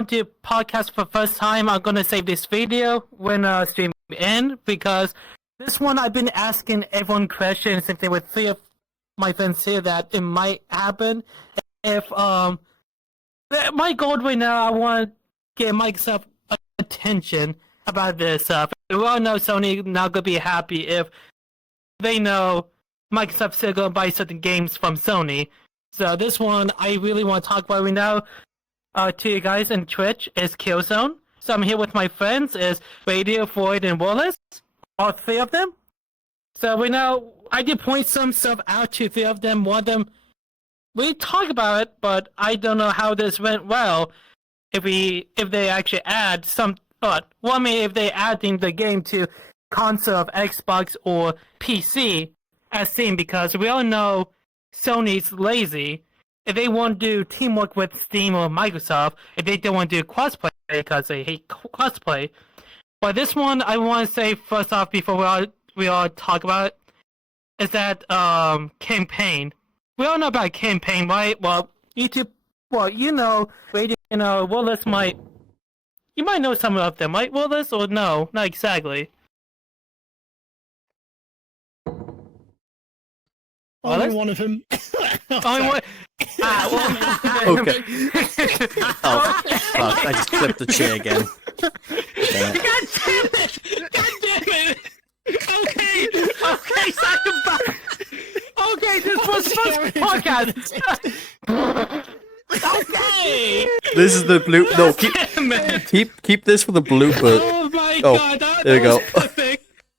want to podcast for the first time, I'm gonna save this video when stream end because this one I've been asking everyone questions if there were 3 of my friends here that it might happen. If my goal right now, I want to get Microsoft attention about this stuff. We all know Sony not gonna be happy if they know Microsoft's still gonna buy certain games from Sony. So this one I really want to talk about right now to you guys in Twitch is Killzone. So I'm here with my friends is Radio, Void, and Wallace. All 3 of them. So right now I did point some stuff out to 3 of them. One of them we talk about it, but I don't know how this went well. If they actually add some, if they adding the game to console of Xbox or PC as seen, because we all know Sony's lazy. If they want to do teamwork with Steam or Microsoft, if they don't want to do crossplay because they hate crossplay. But this one, I want to say first off before we all talk about it, is that campaign. We all know about campaign, right? Well, YouTube. Well, Wallace might. You might know some of them, right, Wallace? Or no, not exactly. Only one of them. Only one. Okay. Oh, fuck, I just flipped the chair again. God damn it! God damn it! Okay, second back. Okay, this was first podcast. Okay. This is the blue. No, keep this for the blooper. Oh my god! There we go.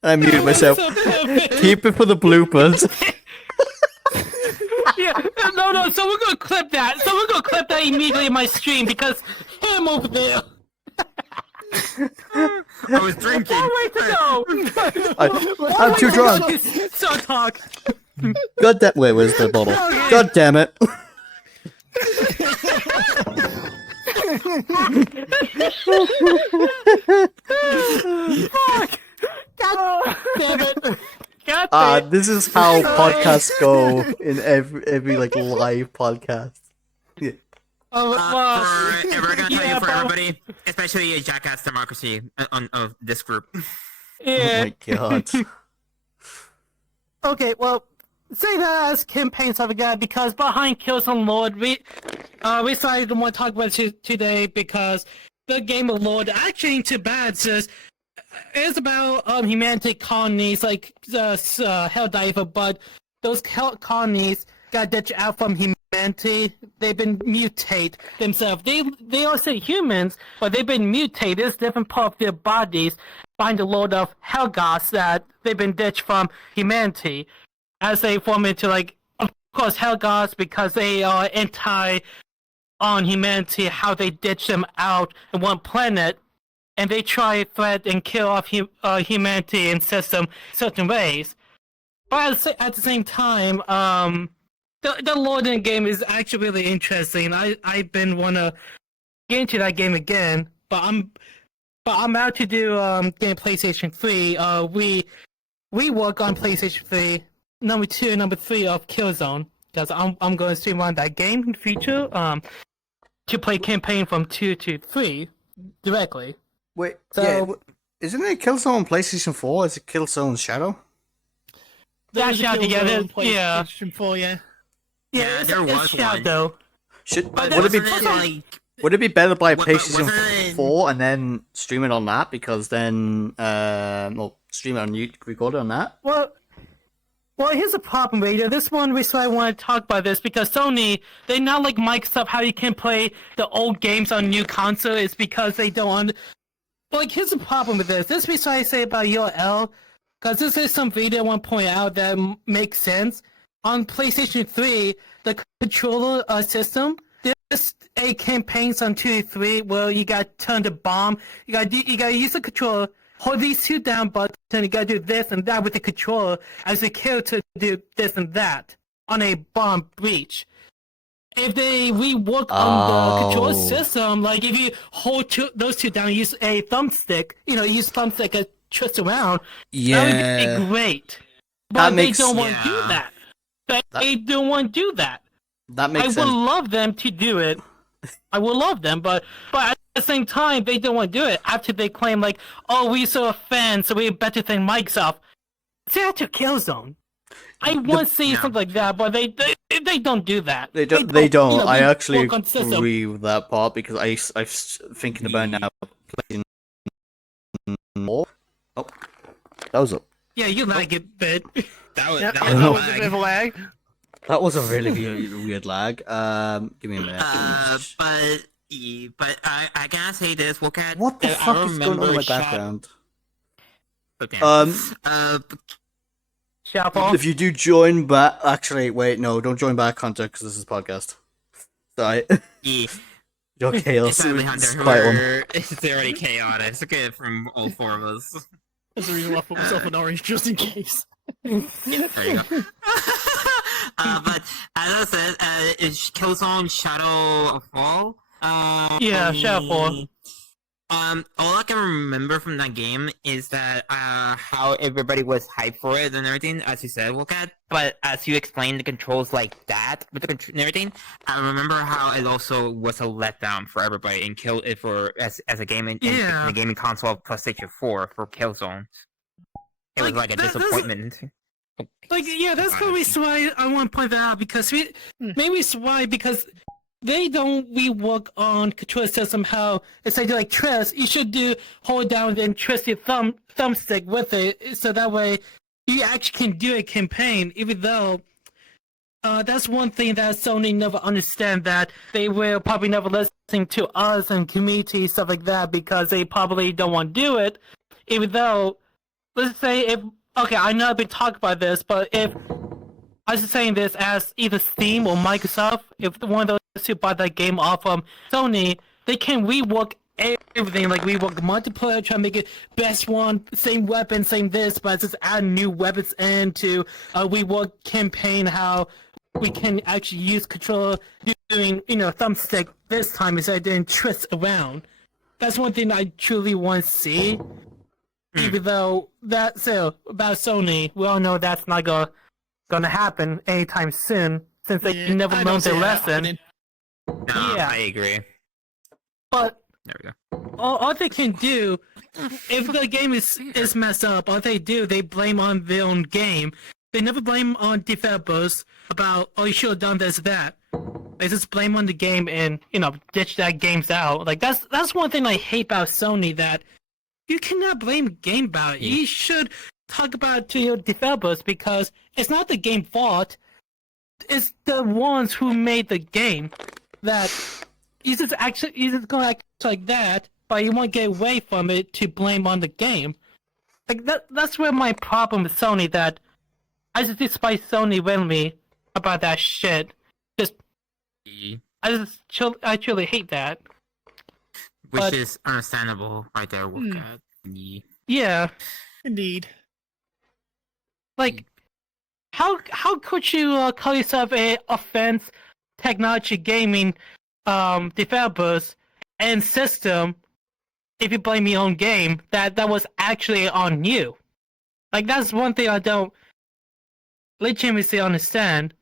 I muted myself. Keep it for the bloopers. Yeah, no. So we're gonna clip that. Immediately in my stream because him over there. I was drinking. I'm too drunk. So talk. God damn. Wait, where's the bottle? God damn it. Fuck. God damn it. This is how podcasts go in every like live podcast. Yeah. We're gonna tell you for everybody, especially Jackass Democracy of this group. Yeah. Oh my god. Okay, well, say that as campaign stuff again because behind Killzone Lord, we decided to want to talk about it today because the game of Lord actually ain't too bad. It's about humanity colonies like Helldiver, but those colonies got ditched out from humanity. They've been mutate themselves. They are still humans, but they've been mutated. There's different part of their bodies behind the Lord of Helgas that they've been ditched from humanity. As they form into, like, of course, Helgas, because they are on humanity, how they ditch them out in one planet, and they try to threat and kill off humanity in certain ways. But at the same time, the Lord in the game is actually really interesting. I've been wanna get into that game again, but I'm out to do game PlayStation 3. We work on PlayStation 3. Number 2 and number 3 of Killzone, because I'm going to stream on that game in the future to play campaign from 2 to 3 directly. Wait, so, yeah, isn't it Killzone on PlayStation 4? Is it Killzone Shadow? That Shadow, yeah, PlayStation 4, yeah. Yeah, there was Shadow. Would it be better to buy PlayStation 4 and then stream it on that? Because then, stream it on YouTube, record it on that? Well, here's the problem, Radio. This one, reason why I want to talk about this, because Sony, they not like Microsoft, how you can play the old games on new console, is because they don't want... Like, here's the problem with this. This is what I say about URL, because this is some video I want to point out that makes sense. On PlayStation 3, the controller system, there's a campaigns on 2 to 3 where you got to turn the bomb, you got to use the controller, hold these 2 down buttons, you gotta do this and that with the controller as a character do this and that on a bomb breach. If they rework on the control system, like if you hold those 2 down, use a thumbstick, use thumbstick and twist around, that would be great. But they don't want to do that. They don't want to do that. That makes sense. I would love them to do it. I would love them, but at the same time, they don't want to do it after they claim like, "Oh, we saw a fan, so we're better than Microsoft." Say that to Killzone. I want to see something like that, but they don't do that. They don't. You know, I they actually work on system. agree with that part because I'm thinking about now playing more. Oh, that was a Yeah, you like it, but That was Yeah, that that was was a a bit of a lag. lag. that was a really weird lag. Give me a minute. But I gotta say this, Wolfcat. What the I fuck is going on in remember my Shot- background? Okay. Um, Shuffle. if you do join back, actually, wait, no, don't join back, Hunter, because this is a podcast. Sorry. Yeah. Okay, I'll It's only see. Hunter. Quiet one. It's already chaotic. It's okay from all four of us. That's the reason why I put myself in orange, just in case. There you go. But as I said, it's Killzone Shadow of Fall. Yeah, Shadowfall. All I can remember from that game is that how everybody was hyped for it and everything, as you said, Wolfcat. But as you explained the controls like that with the and everything, I remember how it also was a letdown for everybody and kill it for as a game in the gaming console of PlayStation 4 for Killzone. It was like a disappointment. Like, yeah, that's probably why I want to point that out, because maybe it's why, because they don't rework on control system how it's like twist. You should hold down and twist your thumbstick with it, so that way you actually can do a campaign. Even though that's one thing that Sony never understand, that they will probably never listen to us and community stuff like that, because they probably don't want to do it. Even though, let's say if I know I've been talking about this, but if I was saying this as either Steam or Microsoft, if one of those two buy that game off Sony, they can rework everything, like rework the multiplayer, try to make it best one, same weapon, same this, but just add new weapons into rework campaign, how we can actually use controller doing, thumbstick this time instead of doing twists around. That's one thing I truly want to see. Even though that's about Sony, we all know that's not gonna happen anytime soon, since they never learned their lesson. No, Yeah. I agree. But There we go. all they can do, if the game is messed up, all they do, they blame on their own game. They never blame on developers about, oh, you should have done this or that. They just blame on the game and, ditch that games out. Like, that's one thing I hate about Sony, that you cannot blame game about it. You should talk about it to your developers, because it's not the game fault. It's the ones who made the game that you just gonna act like that, but you won't get away from it to blame on the game. Like that's where my problem with Sony, that I just despise Sony randomly about that shit. I truly hate that. Which is understandable right there, Wolfcat. Yeah. Indeed. Like, how could you call yourself a offense technology gaming developers and system if you blame your own game that was actually on you? Like, that's one thing I don't legitimately understand.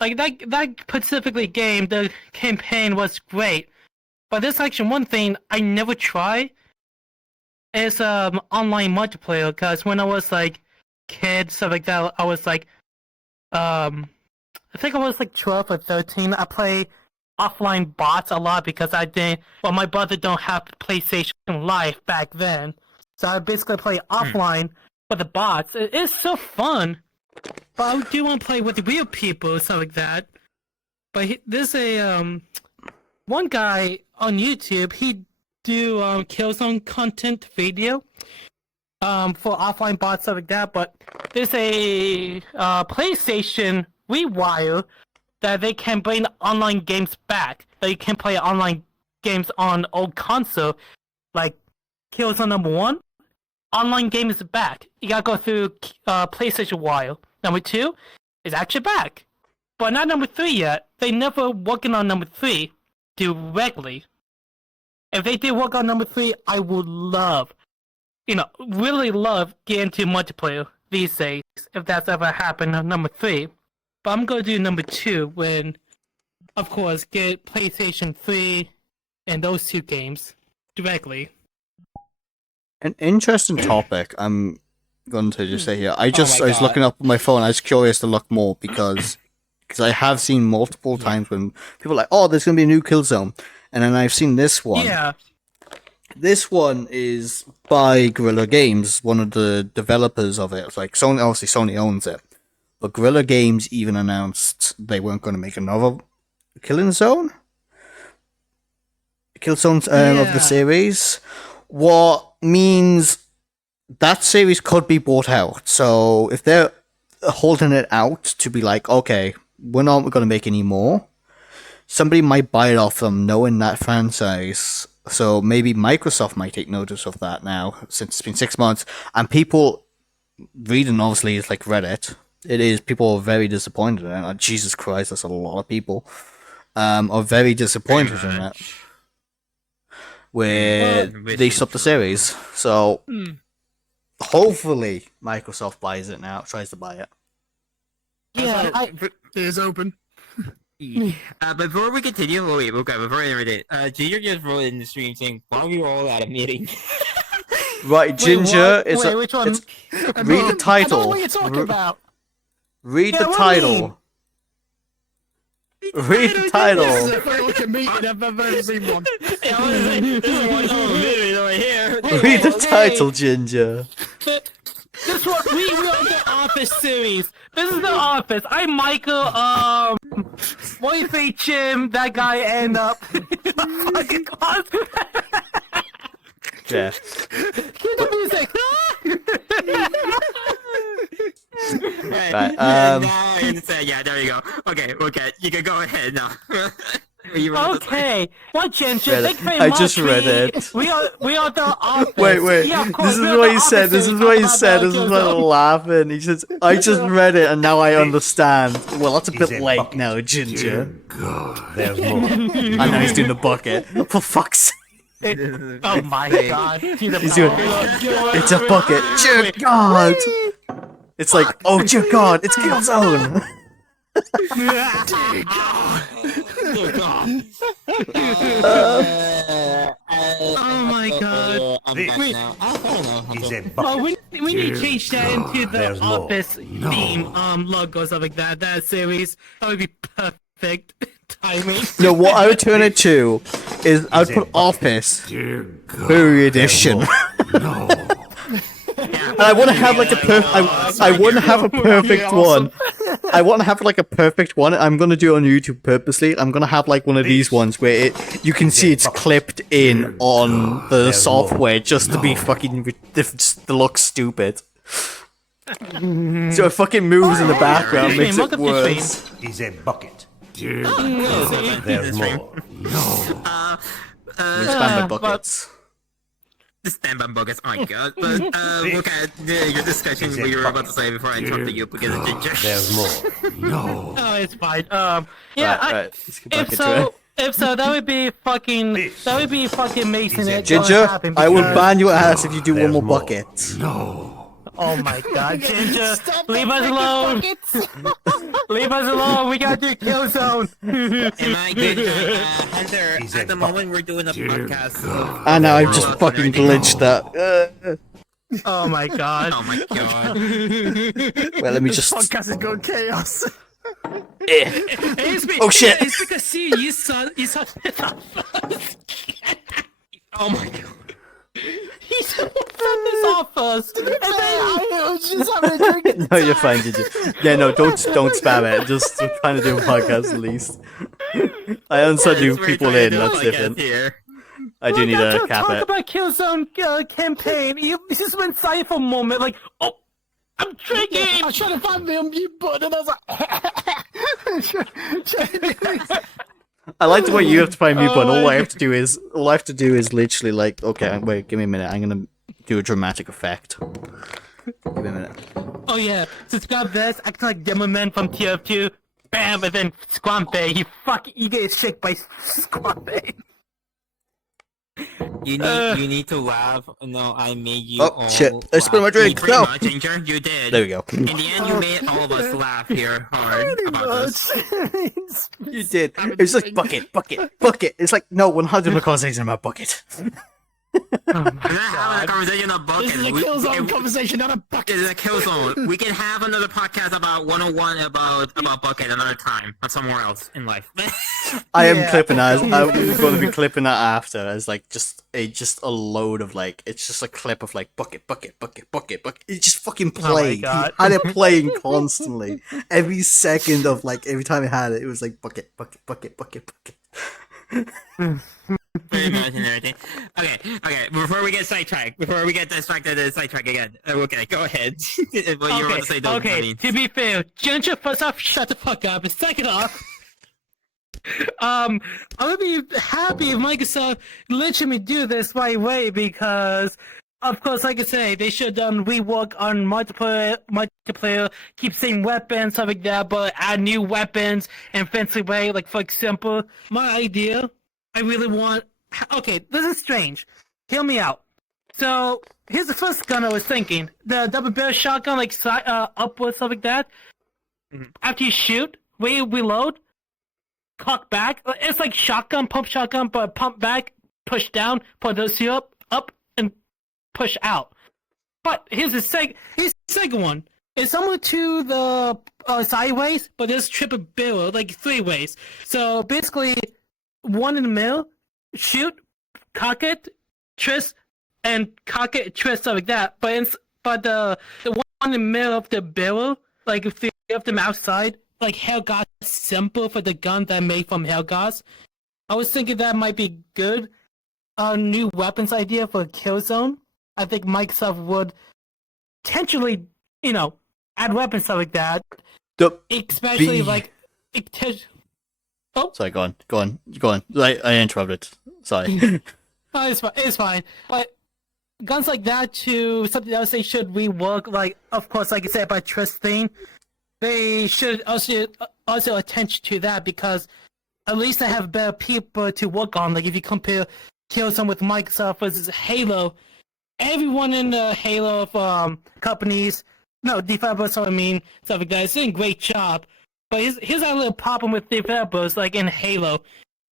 Like, that specifically game, the campaign was great, but there's actually one thing I never try is online multiplayer, because when I was like kid, stuff like that, I was like I think I was like 12 or 13. I play offline bots a lot because my brother don't have PlayStation Live back then, so I basically play offline with the bots. It's so fun, but I do want to play with the real people, stuff like that. But there's a one guy on YouTube, he do Killzone content video for offline bots, stuff like that, but there's a PlayStation rewire that they can bring online games back. That you can play online games on old console, like Killzone 1. Online game is back. You gotta go through PlayStation wire. Number 2 is actually back, but not number 3 yet. They never working on number 3 directly. If they did work on number 3, I would love, really love getting into multiplayer these days, if that's ever happened on number 3. But I'm gonna do number 2 when, of course, get PlayStation 3 and those 2 games. directly. An interesting topic. I'm going to just say here. I was God. looking up on my phone. I was curious to look more because I have seen multiple times when people are like, "Oh, there's going to be a new Killzone," and then I've seen this one. Yeah. This one is by Guerrilla Games, one of the developers of it. It's like Sony, obviously Sony owns it, but Guerrilla Games even announced they weren't going to make another Killzone of the series. What means that series could be bought out. So if they're holding it out to be like, okay, we're not going to make any more, somebody might buy it off them knowing that franchise. So maybe Microsoft might take notice of that now, since it's been 6 months. And people reading, obviously, is like Reddit. It is, people are very disappointed in it. Jesus Christ, that's a lot of people. Are very disappointed in it. Where they stopped the series. So hopefully Microsoft buys it now, tries to buy it. Yeah, It is open. Before we continue, before I end it, Ginger just wrote in the stream saying, "Why are we all at a meeting?" Right, Ginger, Wait, which one? read the title. I don't know what you're talking about. Read Yeah, the what do you mean? title. Read the title. This is a fucking meeting I've ever seen one. Read the Okay. title, Ginger. This one, we are the Office series. This is the Office. I'm Michael, what do you say, Jim, that guy, and, fucking God. Yeah. Cue the music. Right, yeah, there you go. Okay, you can go ahead now. Okay. Well, Ginger, Read it. thank you very I much. just read it. We are the Office. Wait. Yeah, of course, This is we are what the he said. Office This is series. what he Talk said. about This is what Killzone. I'm laughing. He says, I just read it and now I understand. Well, that's a bit late now, Ginger. There's more. And now he's doing the bucket. For fuck's sake. Oh my God. He's doing, it's a bucket. Dear God. It's like, oh dear God, it's Killzone. Oh my God. This is a Oh, bucket. we need to change that into the There's more. Office theme, logo, stuff like that. That series, that would be perfect timing. No, what I would turn it to is I would put Office Furry Edition. No. And I want to have like I want to have a perfect one. I want to have like a perfect one. I'm gonna do it on YouTube purposely. I'm gonna have like one of these ones where you can see it's clipped in on the software just to be fucking to look stupid. So it fucking moves in the background, makes Look it at the worse. Is a bucket. There's There's more. No. Expand my buckets. The stand-by buckets aren't good, but look at your discussion what you were about to say before I interrupted you because of Ginger. There's more. No. Oh, it's fine. Right, let's get back If into so, it. if so, that would be fucking amazing. It Ginger, happen I will because- ban your ass if you do one There's more more. bucket. No. Oh my God, Ginger, leave us alone. Leave us alone. We gotta do Killzone. Am I good? Hunter, He's a at the moment we're doing a podcast. And now I've just fucking glitched that. Oh my God. Oh my God. Well, let me just. Podcast is going chaos. Oh shit! It's because you saw Oh my God. he said this off first, and then I was just having a drink. No, you're fine, Ginger. Yeah, no, don't spam it. Just we're trying to do a podcast at least. I understand you We're people trying to in. do a That's podcast different. Here. I do need to cap talk it. about Killzone campaign. You just went silent for a moment, like, oh, I'm drinking. I was trying to find the unmute button and I was like... I like the way you have to find mute button. All I have to do is literally like, okay, wait, give me a minute. I'm gonna do a dramatic effect. Give me a minute. Oh yeah, subscribe this, act like Demoman from TF2, bam, and then Squampe, you get shake by Squampe. You need to laugh. No, I made you. Oh, all shit. I spilled my laugh. drink. Pretty No. much, Ginger, you did. There we go. In the end, you made all of us laugh here hard about this. You did. It's like bucket. It's like no, we're not doing a conversation about bucket. Oh my We're not having a god. conversation about This is a bucket. Killzone conversation, not a bucket. This is a Killzone. We can have another podcast about 101 about bucket another time, not somewhere else in life. I am Yeah. clipping that. I'm going to be clipping that after as like just a load of like it's just a clip of like bucket. It just fucking Oh my played. God. He had it playing constantly. Every second of like every time he had it, it was like bucket. Very much and everything. Okay. Before we get sidetracked, before we get distracted and sidetracked again. Okay, go ahead. What you were about to say, though, Okay, Danny. to be fair, Ginger, first off, shut the fuck up. And second off, I'm gonna be happy if Microsoft lets me do this right away because, of course, like I say, they should rework on multiplayer, keep same weapons, stuff like that, but add new weapons and fancy way. Like, for example, my idea, I really want. Okay, this is strange. Hear me out. So here's the first gun I was thinking: the double barrel shotgun, like upwards, stuff like that. After you shoot, when you reload, cock back. It's like pump shotgun, but pump back, push down, put those two up, and push out. But here's the second one. It's similar to the sideways, but there's triple barrel, like 3 ways. So basically, one in the middle, shoot, cock it, twist, and cock it, twist, stuff like that. But the one in the middle of the barrel, like if you have them outside, like Hellgas simple for the gun that I made from Hellgas. I was thinking that might be good. A new weapons idea for Killzone. I think Microsoft would potentially, add weapons stuff like that. Especially like. Sorry, go on. I interrupted. Sorry. Oh, it's fine. But guns like that to something else they should rework. Like, of course, like I said about Tristan, they should also attention to that because at least they have better people to work on. Like if you compare Killzone with Microsoft versus Halo, everyone in the Halo companies, developers, stuff like that, is doing a great job. But here's a little problem with developers, like in Halo.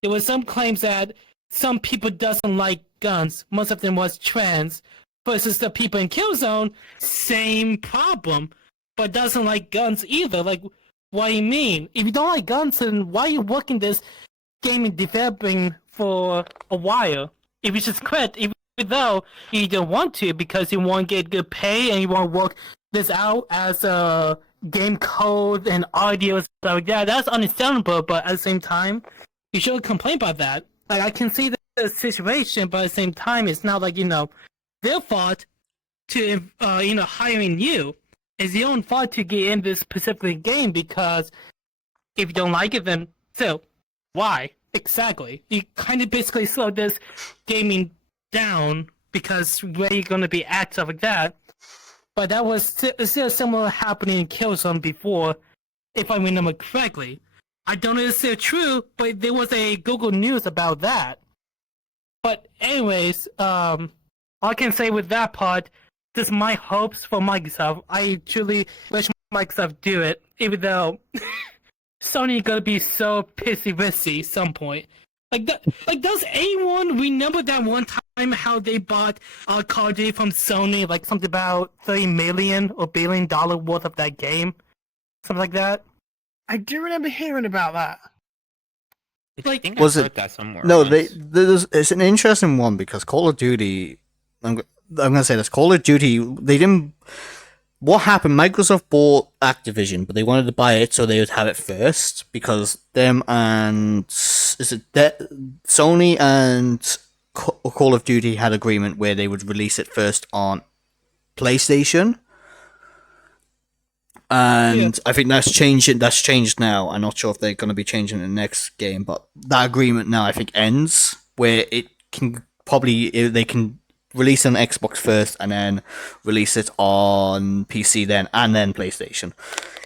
There was some claims that some people doesn't like guns. Most of them was trans. Versus the people in Killzone, same problem. But doesn't like guns either. Like, what do you mean? If you don't like guns, then why are you working this gaming developing for a while? If you just quit, even though you don't want to because you want to get good pay and you want to work this out as a game code and audio and stuff like that, that's understandable, but at the same time, you shouldn't complain about that. Like, I can see the situation, but at the same time, it's not like, their fault to, hiring you. It's your own fault to get in this specific game because if you don't like it, then so why? Exactly. You kind of basically slow this gaming down because where you're going to be at, stuff like that. But that was still similar happening in Killzone before, if I remember correctly. I don't know if it's still true, but there was a Google News about that. But anyways, all I can say with that part, this is my hopes for Microsoft. I truly wish Microsoft do it, even though Sony gonna be so pissy-wissy some point. Like, does anyone remember that one time how they bought Call of Duty from Sony, like something about $30 million or $1 billion worth of that game, something like that? I do remember hearing about that. I think was I it- heard that somewhere. No, once. it's an interesting one because Call of Duty. I'm gonna say this. Call of Duty. They didn't. What happened? Microsoft bought Activision, but they wanted to buy it so they would have it first because them and Sony and Call of Duty had agreement where they would release it first on PlayStation. And I think that's changing. That's changed now. I'm not sure if they're going to be changing the next game, but that agreement now I think ends where it can they can release on Xbox first and then release it on PC then and then PlayStation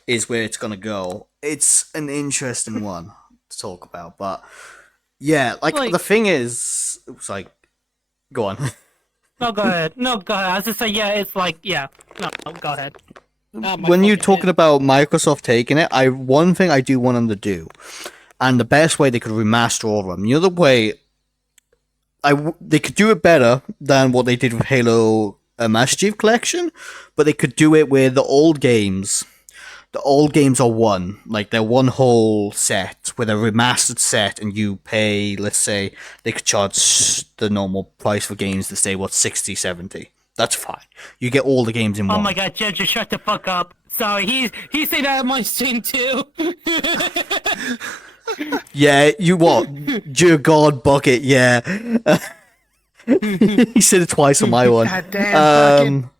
is where it's going to go. It's an interesting one to talk about, but yeah, like the thing is, it's like, go on. No, go ahead. I was just saying, it's like, No, go ahead. When you're talking about Microsoft taking it, one thing I do want them to do, and the best way they could remaster all of them, the other way, they could do it better than what they did with Halo Master Chief Collection, but they could do it with the old games. The old games are one, like they're one whole set with a remastered set, and you pay, let's say, they could charge the normal price for games to say, what, 60, 70. That's fine. You get all the games in one. Oh my god, Ginger, shut the fuck up. Sorry, he said that on my stream too. Yeah, you what? Dear God, Bucket, yeah. He said it twice on my one. God damn, Bucket.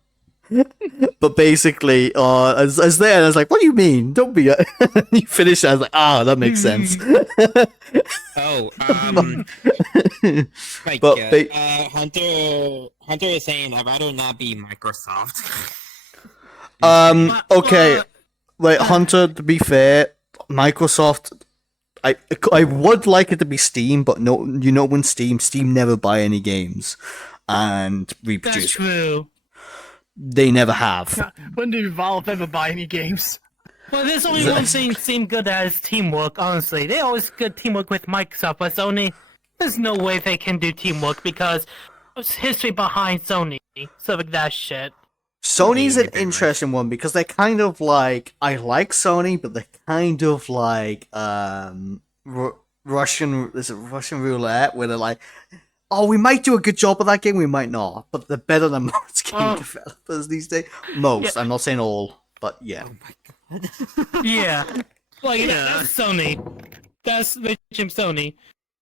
But basically, as there, I was like, what do you mean? Don't be... You finished it, I was like, that makes sense. Like, But Hunter is saying I'd rather not be Microsoft. Okay. Wait, Hunter, to be fair, Microsoft... I would like it to be Steam, but no, you know when Steam never buy any games and reproduce. That's true. They never have. When did Valve ever buy any games? Well, there's only one thing seem good as teamwork, honestly. They always good teamwork with Microsoft, but Sony, there's no way they can do teamwork because there's history behind Sony, stuff like that shit. Sony's an interesting one because they're kind of like, I like Sony, but they're kind of like Russian roulette, where they're like, oh, we might do a good job of that game, we might not, but they're better than most game developers these days. Most, I'm not saying all, but yeah. Yeah, like that's Sony. That's the Jim Sony.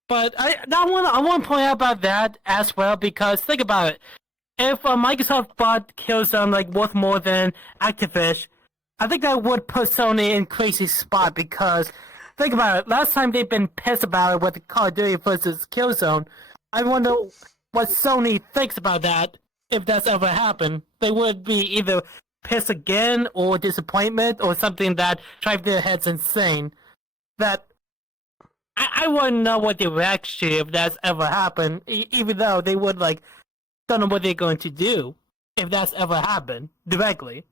But I want to point out about that as well because think about it. If Microsoft bought Killzone like worth more than Activision, I think that would put Sony in crazy spot because think about it. Last time they've been pissed about it with the Call of Duty versus Killzone. I wonder what Sony thinks about that if that's ever happened. They would be either pissed again or disappointment or something that drive their heads insane. That I want to know what their reaction if that's ever happened. Even though they would like don't know what they're going to do if that's ever happened directly.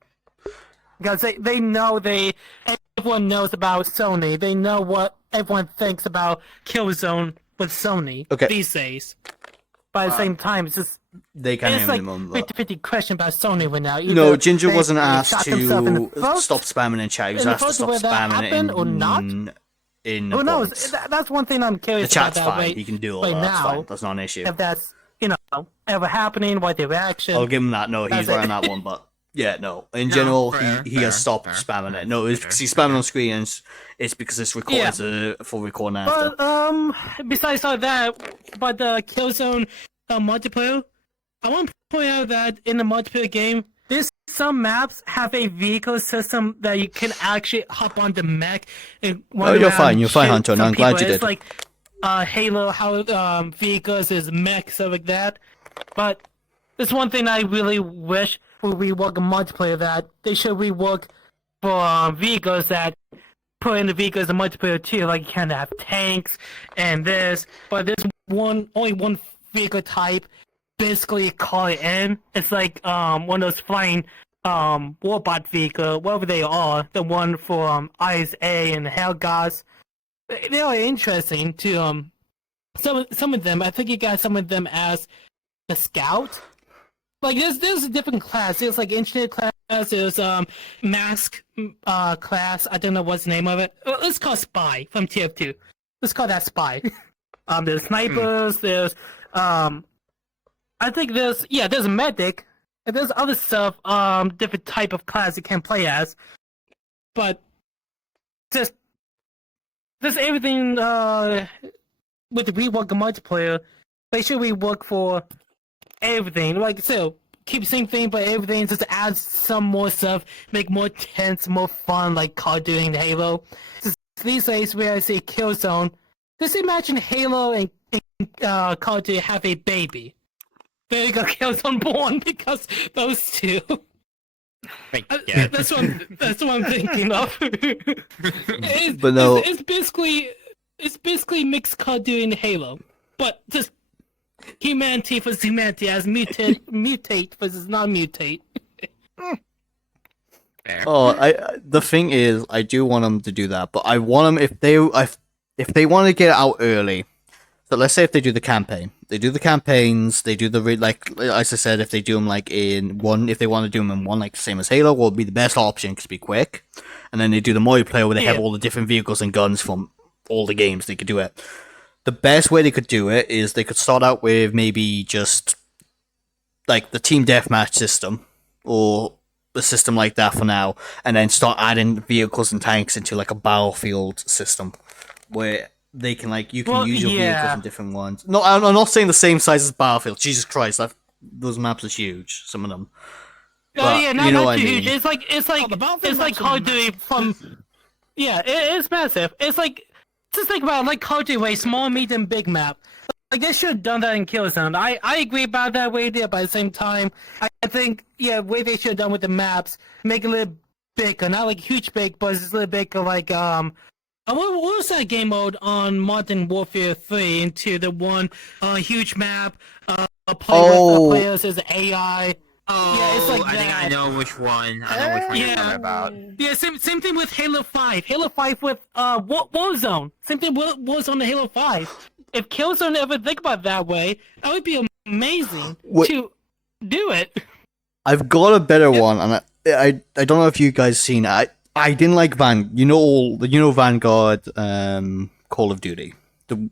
Because they know everyone knows about Sony. They know what everyone thinks about Killzone with Sony these days. But at the same time, it's just they can't it's like minimum, 50-50 question about Sony right now. No, Ginger wasn't asked shot to themselves in the foot, stop spamming in chat. He was in the asked to foot stop where that spamming happened or not? in Who knows? points. That's one thing I'm The curious chat's about that fine. right, He can do all right that. That's now. fine. That's not an issue. If that's, ever happening, what their reaction. I'll give him that. No, he's That's right on it. that one, but yeah, no. In general, he has stopped spamming it. No, it's because he's spamming on screen, and it's because it's recorded for recording after. But besides all that, but the Killzone multiplayer, I want to point out that in the multiplayer game, there's some maps have a vehicle system that you can actually hop on the mech and run you're around fine. and You're fine, shoot Hunter, and some I'm glad people. you It's did. like Halo, how vehicles is mech, stuff like that. But there's one thing I really wish for rework a multiplayer that they should rework for vehicles that put in the vehicles in multiplayer too. Like you can have tanks and this, but there's only one vehicle type. Basically, call it in. It's like one of those flying warbot vehicle, whatever they are. The one for ISA and Hellgas. They are interesting to some of them. I think you got some of them as the scout. Like there's a different class. There's like engineer class. There's mask class. I don't know what's the name of it. Let's call spy from TF2. Let's call that spy. There's snipers. There's I think there's a medic. And there's other stuff. Different type of class you can play as. But just everything with the rework of multiplayer. They should rework for everything. Like so, keep the same thing, but everything just add some more stuff, make more tense, more fun, like Call of Duty and Halo. Just these days, where I say Killzone, just imagine Halo and Call of Duty have a baby. There you go, Killzone born because those two. That's what I'm thinking of. But no, it's basically mixed Call of Duty and Halo, but just humanity versus humanity as mutate versus non-mutate. the thing is, I do want them to do that, but I want them if they want to get it out early. So let's say if they do the campaign, they do the campaigns, they do the like as I said, if they do them like in one, if they want to do them in one, like same as Halo, will be the best option because it'd be quick. And then they do the multiplayer where they have all the different vehicles and guns from all the games. They could do it. The best way they could do it is they could start out with maybe just like the team deathmatch system or a system like that for now, and then start adding vehicles and tanks into like a battlefield system where they can like you can use your vehicles in different ones. No, I'm not saying the same size as Battlefield. Jesus Christ, those maps are huge. Some of them. Oh yeah, not, you know not too I mean. huge. It's like Call of Duty from. Yeah, it's massive. It's like just think about it, like Call of Duty, small, medium, big map. Like they should have done that in Killzone. I agree about that way there, but at the same time, I think way they should have done with the maps, make it a little bigger, not like huge big, but it's a little bigger. Like what was that game mode on Modern Warfare 3 into the one huge map? Players as AI. Oh, yeah, it's like I think I know which one. I know which one you're talking about. Yeah, same thing with Halo 5. Halo 5 with Warzone. Same thing with Warzone and Halo 5. If Killzone ever think about it that way, that would be amazing to do it. I've got a better one, and I don't know if you guys seen it. I didn't like Vanguard, Call of Duty.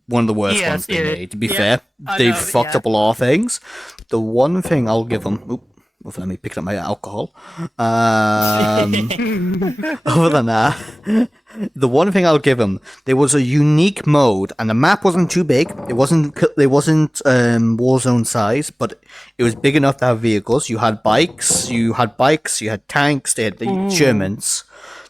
One of the worst ones they made. To be fair, they fucked up a lot of things. The one thing I'll give them. Let me pick up my alcohol. Other than that, the one thing I'll give them, there was a unique mode, and the map wasn't too big. It wasn't Warzone size, but it was big enough to have vehicles. You had bikes, you had tanks. They had the Shermans.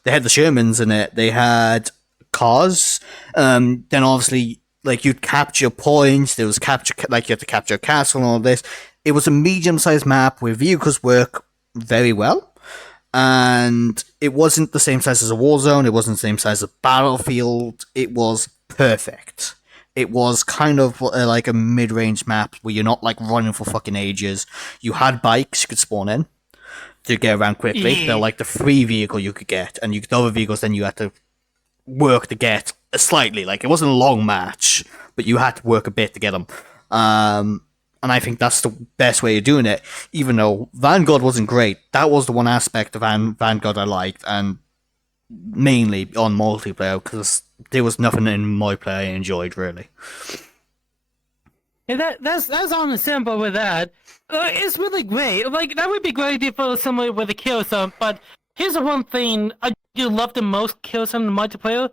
They had the Shermans in it. They had cars. Then obviously, like you'd capture points. There was you had to capture a castle and all this. It was a medium-sized map where vehicles work very well, and it wasn't the same size as a Warzone. It wasn't the same size as a Battlefield. It was perfect. It was kind of like a mid-range map where you're not like running for fucking ages. You had bikes you could spawn in to get around quickly. Yeah. They're like the free vehicle you could get, and the other vehicles then you had to work to get slightly. Like it wasn't a long match, but you had to work a bit to get them. And I think that's the best way of doing it. Even though Vanguard wasn't great, that was the one aspect of Vanguard I liked, and mainly on multiplayer, because there was nothing in multiplayer I enjoyed really. Yeah, that's understandable with that. It's really great. Like that would be great if it was similar with a Killzone. But here's the one thing I do love the most: Killzone multiplayer.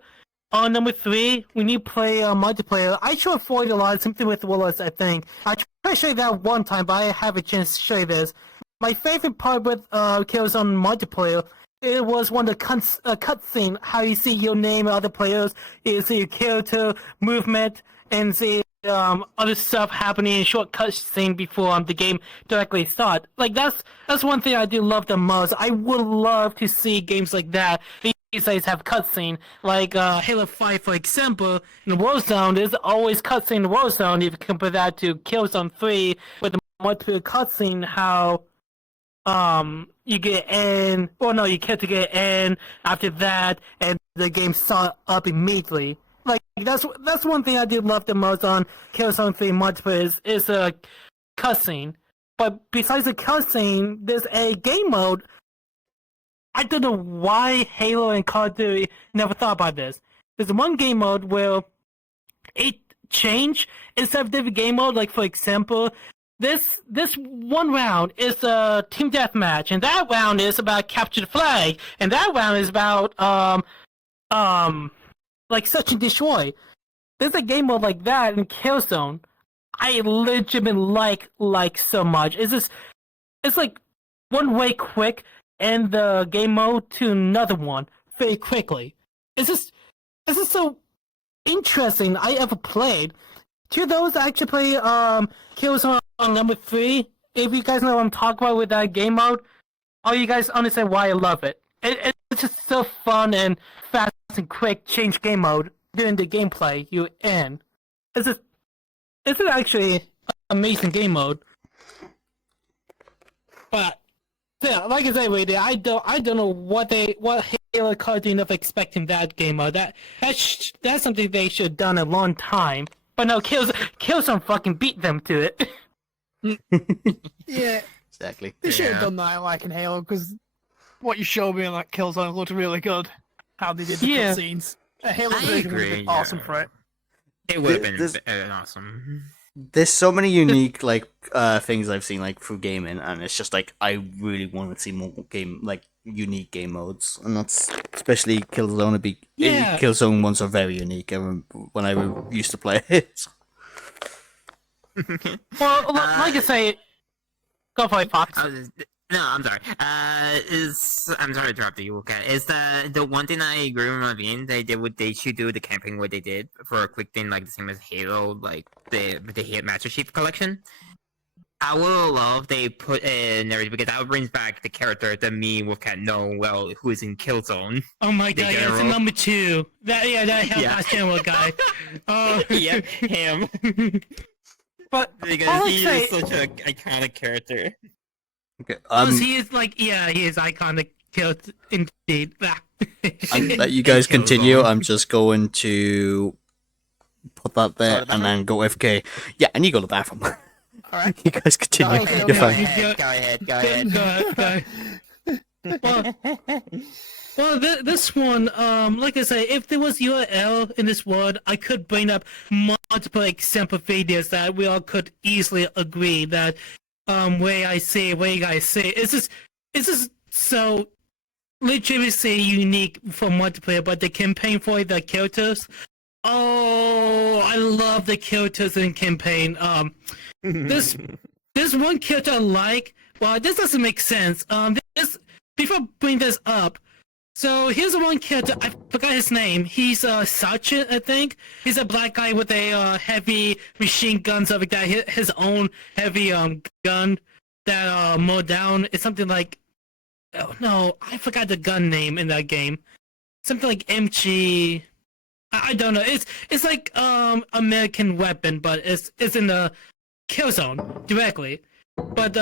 On number 3, when you play multiplayer, I should avoid a lot, something with Willis, I think. I tried to show you that one time, but I have a chance to show you this. My favorite part with Killzone multiplayer, it was one of the cutscene, how you see your name and other players, you see your character, movement, and see other stuff happening in short cutscene before the game directly starts. Like, that's one thing I do love the most. I would love to see games like that. These days have cutscene, like Halo 5, for example. In Warzone, there's always cutscene in Warzone. If you compare that to Killzone 3 with the multiplayer cutscene, how you get in, or no, you get to get in after that, and the game starts up immediately. Like that's one thing I do love the most on Killzone 3 multiplayer is a cutscene. But besides the cutscene, there's a game mode. I don't know why Halo and Call of Duty never thought about this. There's one game mode where it changed instead of different game mode. Like for example, this one round is a team deathmatch, and that round is about capture the flag, and that round is about like search and destroy. There's a game mode like that in Killzone. I legitimately like so much. It's like one way quick. And the game mode to another one very quickly. It's just so interesting I ever played. To those I actually play Killzone on number 3. If you guys know what I'm talking about with that game mode, all you guys understand why I love it. It's just so fun and fast and quick change game mode during the gameplay you're in. It's actually an amazing game mode. But yeah, like I said, I don't know what Halo Call of Duty of expecting that game mode. That's something they should have done a long time. But no, Killzone Killzone fucking beat them to it. Yeah, Exactly. they should have Yeah. done that like in Halo because what you showed me in like Killzone looked really good. How they did the Yeah. cutscenes. A Halo I version would have agree, been awesome yeah. for it. It would have This- been awesome. There's so many unique like things I've seen like through gaming, and it's just like I really want to see more unique game modes, and that's especially Killzone. Yeah. Killzone ones are very unique. I remember when I used to play it. Well, like I say, go for it, Fox. No, I'm sorry. I'm sorry to interrupt you, okay? Is the one thing I agree with Marvin, they should do the campaign what they did for a quick thing like the same as Halo, like the Hit Master Chief collection. I would love they put in there because that brings back the character that me Wolfcat know well, who is in Killzone. Oh my The god, yeah, it's general. number 2. That Hellcast Yeah. General guy. Oh, Yep, him. but Because all I'd he say, is such an iconic character. Okay. he is like, yeah, he is iconic. Killed indeed. I'm let you guys Killzone. continue. I'm just going to put that there Go to the and then go FK. Yeah, I need to go to the bathroom. Alright. You guys continue. Okay, You're okay. fine. Go ahead. Well, this one, like I say, if there was URL in this world, I could bring up multiple example videos that we all could easily agree that, where you guys say, it's just so legitimately unique for multiplayer, but the campaign for the characters, oh, I love the characters in campaign. This one character I like. Well, this doesn't make sense. Before I bring this up, so here's the one character, I forgot his name. He's Sergeant, I think. He's a black guy with a heavy machine gun, stuff like that. His own heavy gun that mowed down. It's something like, oh no, I forgot the gun name in that game. Something like MG. I don't know. It's like American weapon, but it's in the Killzone directly. But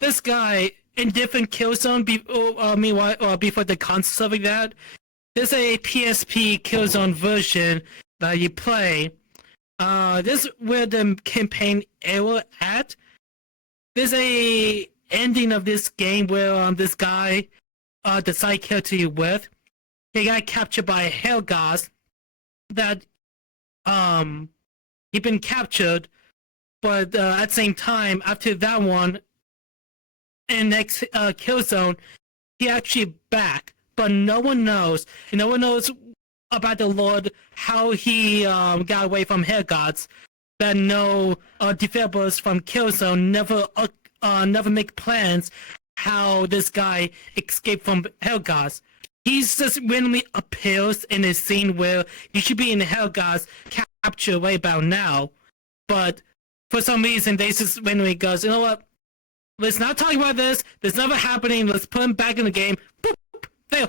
this guy in different Killzone before the console stuff like that, there's a PSP Killzone version that you play. This is where the campaign era at. There's a ending of this game where this guy, the side character you're with, he got captured by a Hellgas that he been captured, but at the same time after that one in next Killzone, he actually back, but no one knows about the Lord how he got away from Hellgods. That no developers from Killzone never make plans how this guy escaped from Hellgods. He's just randomly appears in a scene where he should be in Hellgods capture right about now, but for some reason they just randomly goes, you know what? Let's not talk about this. This never happening. Let's put him back in the game. Boop, fail.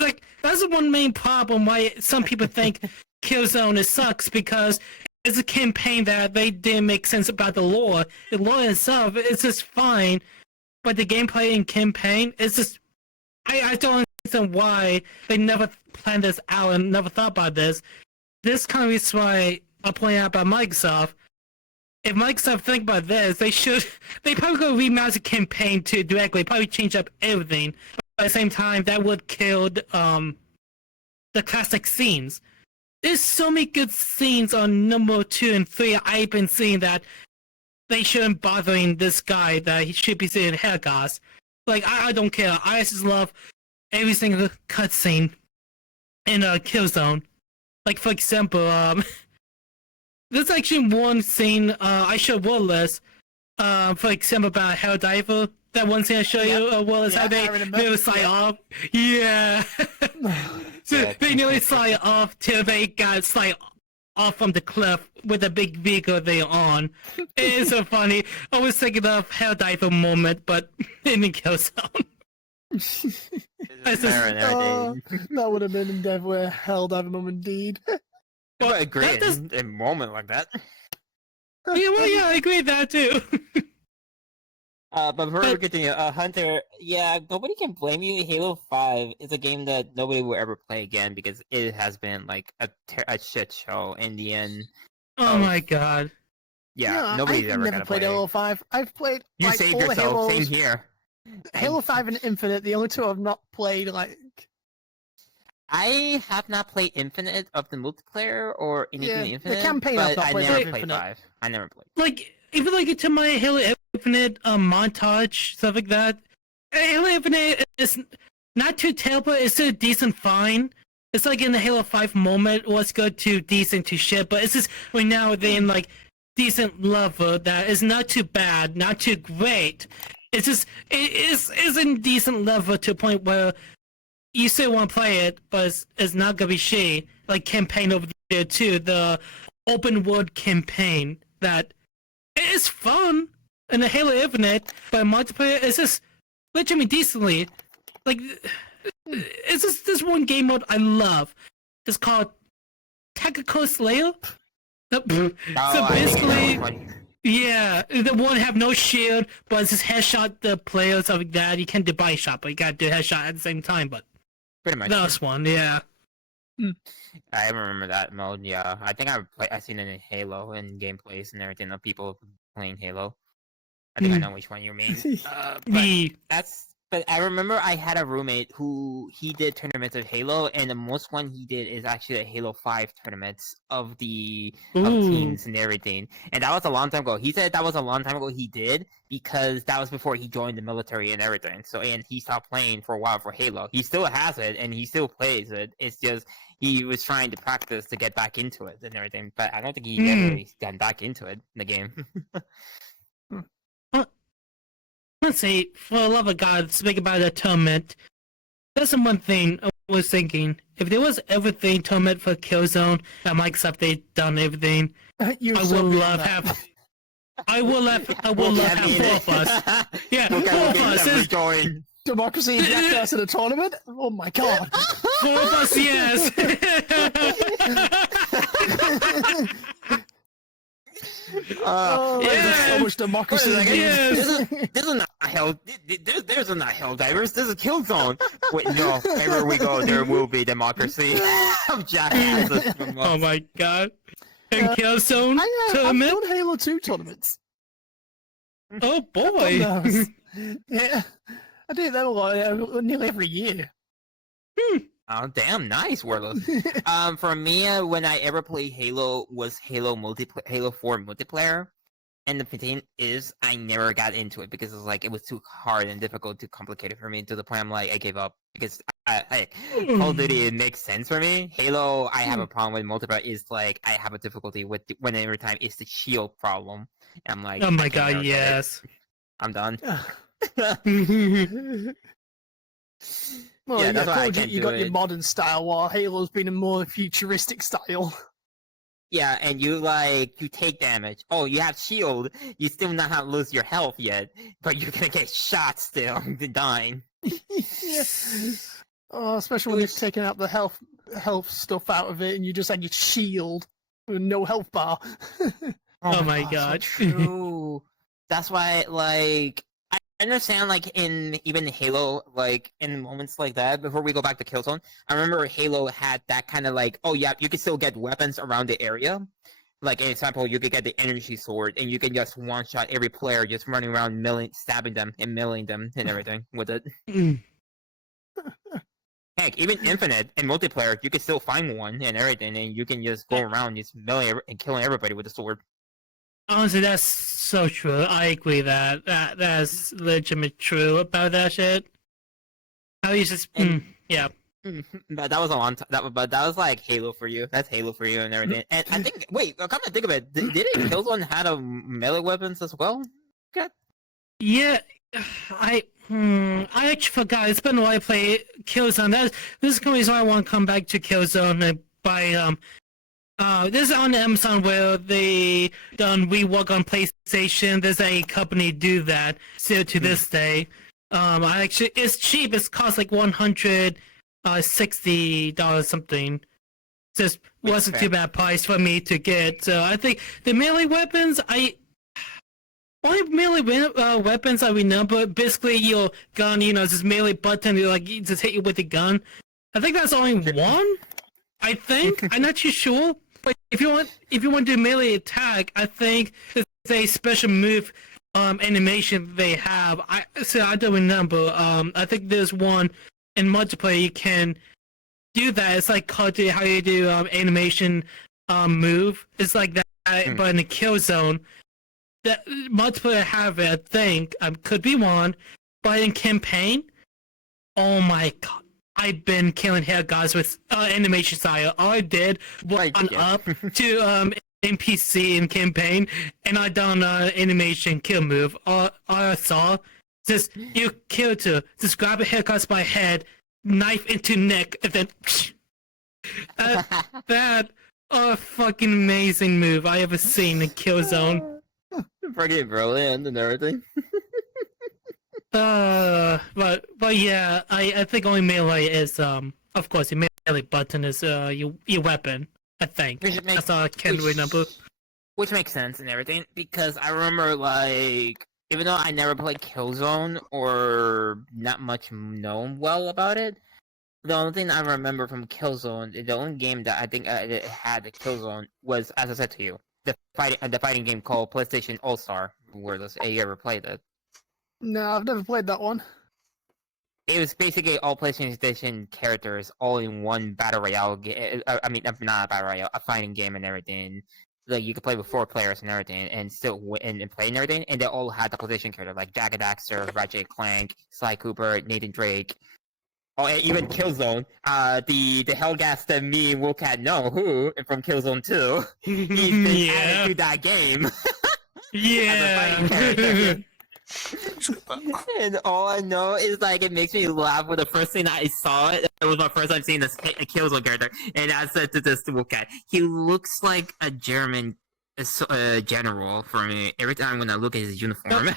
Like that's the one main problem why some people think Killzone sucks, because it's a campaign that they didn't make sense about the lore. The lore itself is just fine, but the gameplay in campaign is just I don't understand why they never planned this out and never thought about this. This kind of is why I point out about Microsoft. If Microsoft think about this, they probably go remaster campaign to directly, probably change up everything. But at the same time, that would kill the classic scenes. There's so many good scenes on number 2 and 3 I've been seeing that they shouldn't bothering this guy that he should be seeing Hellgas. Like, I don't care. I just love every single cutscene in Killzone. Like, for example, there's actually one scene I showed Wallace, for example, about Helldiver. That one scene I showed you, Wallace, how they nearly slide off. Yeah. So they nearly slide off till they got slide off from the cliff with a big vehicle they're on. It is so funny. I was thinking of Helldiver moment, but in Killzone. That would have been in Dev where Helldiver Mum indeed. Well, I agree that does- in a moment like that. Yeah, well, yeah, I agree with that too. But before we continue, Hunter, yeah, nobody can blame you. Halo 5 is a game that nobody will ever play again because it has been like a shit show in the end. Oh my god. Yeah, nobody's I've ever never gonna played play. Halo 5. I've played You like, saved all the yourself. Halos. Same here. Halo 5 and Infinite, the only two I've not played. Like, I have not played Infinite of the multiplayer or anything Yeah, the Infinite. campaign I've but not I played never of played Infinite. 5. I never played. Like, even like into my Halo Infinite montage, stuff like that. Halo Infinite is not too terrible, it's still decent fine. It's like in the Halo 5 moment, what's good to decent to shit, but it's just right now they're in like decent level that is not too bad, not too great. It's just, it is in decent level to a point where you still want to play it, but it's not gonna be shitty. Like campaign over there too, the open world campaign that is fun in the Halo Infinite, but multiplayer is just literally decently. Like it's just this one game mode I love. It's called Tactical Slayer. So I think basically, that was funny. yeah, the one have no shield, but it's just headshot the players stuff like that. You can't do body shot, but you gotta do headshot at the same time. But Pretty much. that's one, yeah. I remember that mode. Yeah, I think I seen it in Halo and gameplays and everything of people playing Halo. I think I know which one you mean. But I remember I had a roommate who he did tournaments of Halo, and the most one he did is actually a Halo 5 tournaments of teams and everything. And that was a long time ago. He said that was a long time ago he did because that was before he joined the military and everything. So and he stopped playing for a while for Halo. He still has it and he still plays it. It's just he was trying to practice to get back into it and everything. But I don't think he ever really got back into it in the game. Let's see, for the love of God, speak about the tournament. That's the one thing I was thinking. If there was everything tournament for Killzone, that might accept they done everything. I would love have. I will love have four of us. Yeah, four of us. Join. Democracy and Jackass in a tournament? Oh my god. Four of us, yes. There's so much democracy. This is not hell. There's not hell divers. This is Killzone. Wait, no. Wherever we go, there will be democracy. Jackasses. Oh my god. And Killzone I've tournament. done Halo 2 tournaments. Oh boy. Yeah, I do that a lot, nearly every year. Oh damn, nice, Warlord. For me, when I ever played Halo was Halo 4 multiplayer, and the thing is, I never got into it because it was too hard and difficult, too complicated for me. To the point I'm like, I gave up because Call of Duty it makes sense for me. Halo, I have a problem with multiplayer. Is like I have a difficulty with every time it's the shield problem. And I'm like, Oh my god, yes. I'm done. Well, Yeah, that's why I Call of can't Duty, you do got your it. modern style, while Halo's been a more futuristic style. Yeah, and you take damage. Oh, you have shield. You still not have lose your health yet, but you're gonna get shot still, dying. Yeah. Oh, especially when they've taken out the health stuff out of it, and you just had your shield with no health bar. Oh my god. So true. That's why, I understand, in even Halo, in moments like that, before we go back to Killzone, I remember Halo had that kind of oh yeah, you can still get weapons around the area. Like, an example, you could get the energy sword, and you can just one-shot every player just running around stabbing them and milling them and everything with it. Heck, even Infinite and multiplayer, you can still find one and everything, and you can just go around just milling and killing everybody with a sword. Honestly, that's so true. I agree that that's legitimate true about that shit. How you just yeah. But that was a long time. But that was like Halo for you. That's Halo for you and everything. And I think, wait, come to think of it, didn't Killzone had a melee weapons as well? Okay. Yeah, I actually forgot. It's been a while I play Killzone. This is the reason why I want to come back to Killzone and buy this is on Amazon where they done rework on PlayStation. There's a company do that still to this day. It's cheap. It costs like $160 something. Just wasn't too bad price for me to get. So I think the melee weapons, only melee weapons I remember, basically your gun, just melee button, you just hit you with the gun. I think that's only one. I think I'm not too sure, but if you want to do melee attack, I think there's a special move animation they have. I don't remember. I think there's one in multiplayer you can do that. It's like called how you do animation move. It's like that, but in the Killzone. That multiplayer have it, I think. Could be one, but in campaign, oh my god. I've been killing hair guys with animation style. All I did was run up to NPC in campaign, and I done animation kill move. All I saw just you kill to just grab a haircut by head, knife into neck, and then that fucking amazing move I ever seen in Killzone. Freaking brilliant and everything. But yeah, I think only melee is of course your melee button is your weapon. I think that's all I can remember. Which makes sense and everything because I remember like even though I never played Killzone or not much known well about it, the only thing I remember from Killzone, the only game that I think it had the Killzone was, as I said to you, the fighting game called PlayStation All Star. Where you ever played it? No, I've never played that one. It was basically all PlayStation characters all in one battle royale game. I mean, not a battle royale, a fighting game and everything. Like you could play with 4 players and everything, and still win and play and everything. And they all had the PlayStation character like Jack and Daxter, Ratchet Clank, Sly Cooper, Nathan Drake. Oh, and even Killzone. The Hellgas that me and Wolfcat know who from Killzone 2. He's been added to that game. Yeah. And all I know is like it makes me laugh when the first thing I saw it was my first time seeing this Killzone character, and I said to this Wolfcat, he looks like a German general for me every time when I look at his uniform.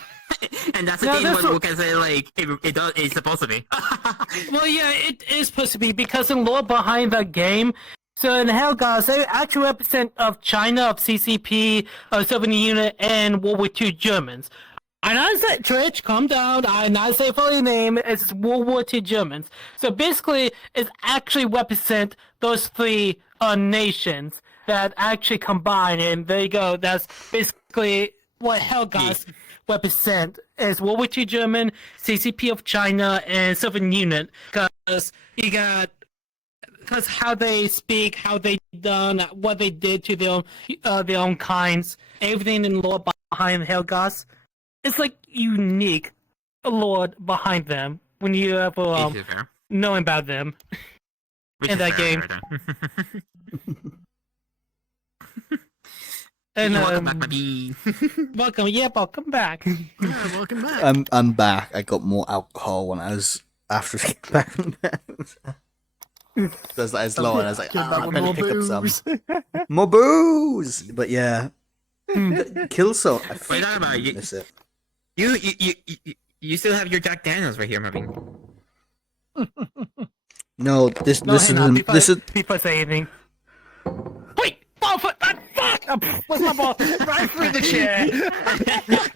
And that's the thing what Wolfcat said, like it's supposed to be. Well, yeah, it is supposed to be because the lore behind the game. So in Hellgas, they actually represent of China, of CCP, of Soviet Union, and World War II Germans. And I said, Twitch, calm down. I not say fully name. It's World War II Germans. So basically, it actually represent those 3 nations that actually combine. And there you go. That's basically what Hellgas represent is World War II German, CCP of China, and Soviet Union. Because you got how they speak, how they done, what they did to their own kinds, everything in lore behind Hellgas. It's like unique lore behind them when you ever knowing about them in that game. And welcome back, baby. welcome back. Yeah, welcome back. I'm back. I got more alcohol when I was after I came back from bed. So I was low and I was like, I'm gonna pick up some more booze. But yeah, Killzone. Wait, not about you. Miss it. You still have your Jack Daniels right here, Marvin. No, this is People say anything. Wait, ball foot, fuck! What's my ball? Right through the chair.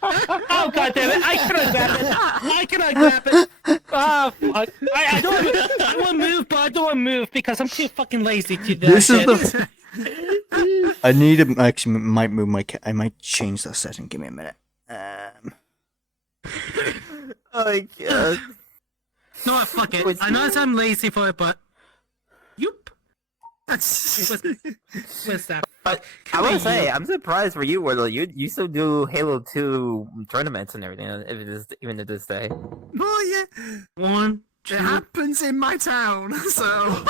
Oh god damn it! I cannot grab it. Oh, fuck. I don't want to move, but I don't want to move because I'm too fucking lazy to do that. This is the. I need to actually might move my. I might change that setting. Give me a minute. Oh my god. No, fuck it. I know I'm lazy for it, but. Yoop. What's that? But I will say, I'm surprised for you, Wardle. You still do Halo 2 tournaments and everything, even to this day. Oh yeah, One, it happens in my town, so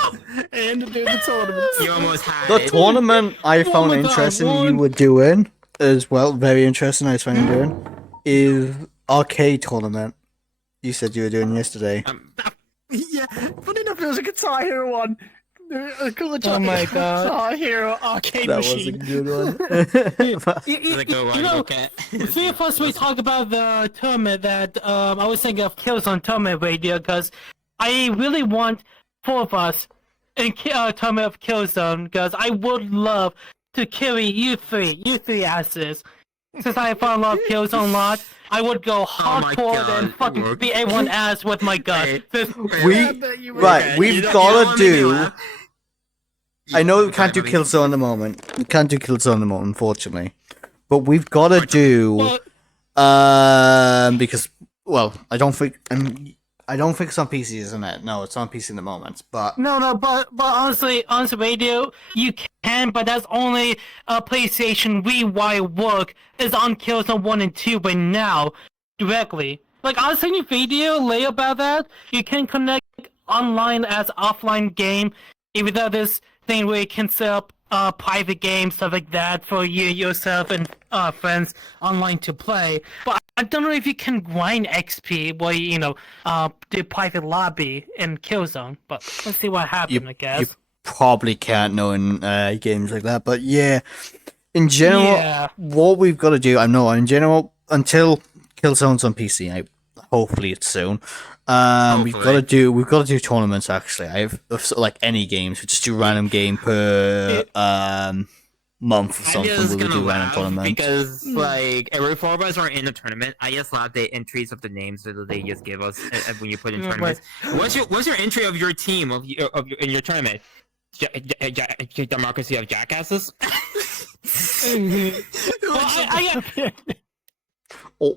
and to do the tournaments. You almost had The it. tournament I found my God, interesting one. you were doing as well, very interesting I found you doing, is arcade tournament. You said you were doing yesterday. Yeah, funny enough, it was a Guitar Hero one. Oh my God. Guitar Hero arcade That was a machine. good one. Three of us we talk about the tournament that I was thinking of Killzone tournament radio because I really want 4 of us in tournament of Killzone because I would love to carry you three asses. Since I found love Killzone a lot, I would go hardcore and fucking beat everyone ass with my gun. We've got to do. I know we can't do Killzone at the moment. We can't do Killzone at the moment, unfortunately. But we've got to do because I don't think it's on PC, isn't it? No, it's on PC at the moment. But but honestly, on the radio, you can, but that's only a PlayStation Rewire work is on Killzone 1 and 2 right now, directly. Like, I'll send you a video later about that. You can connect online as offline game, even though this thing where you can set up private games, stuff like that, for you, yourself, and friends online to play. But I don't know if you can grind XP where do private lobby in Killzone. But let's see what happens, I guess. You probably can't know in games like that. But yeah, in general, what we've got to do, in general, until Killzone's on PC, hopefully it's soon. We've got to do tournaments. Actually, like any games. We just do random game per month or something. We'll do random tournaments because like every 4 of us are in a tournament. I just love the entries of the names that they just give us when you put in tournaments. What's your entry of your team in your tournament? Democracy of Jackasses.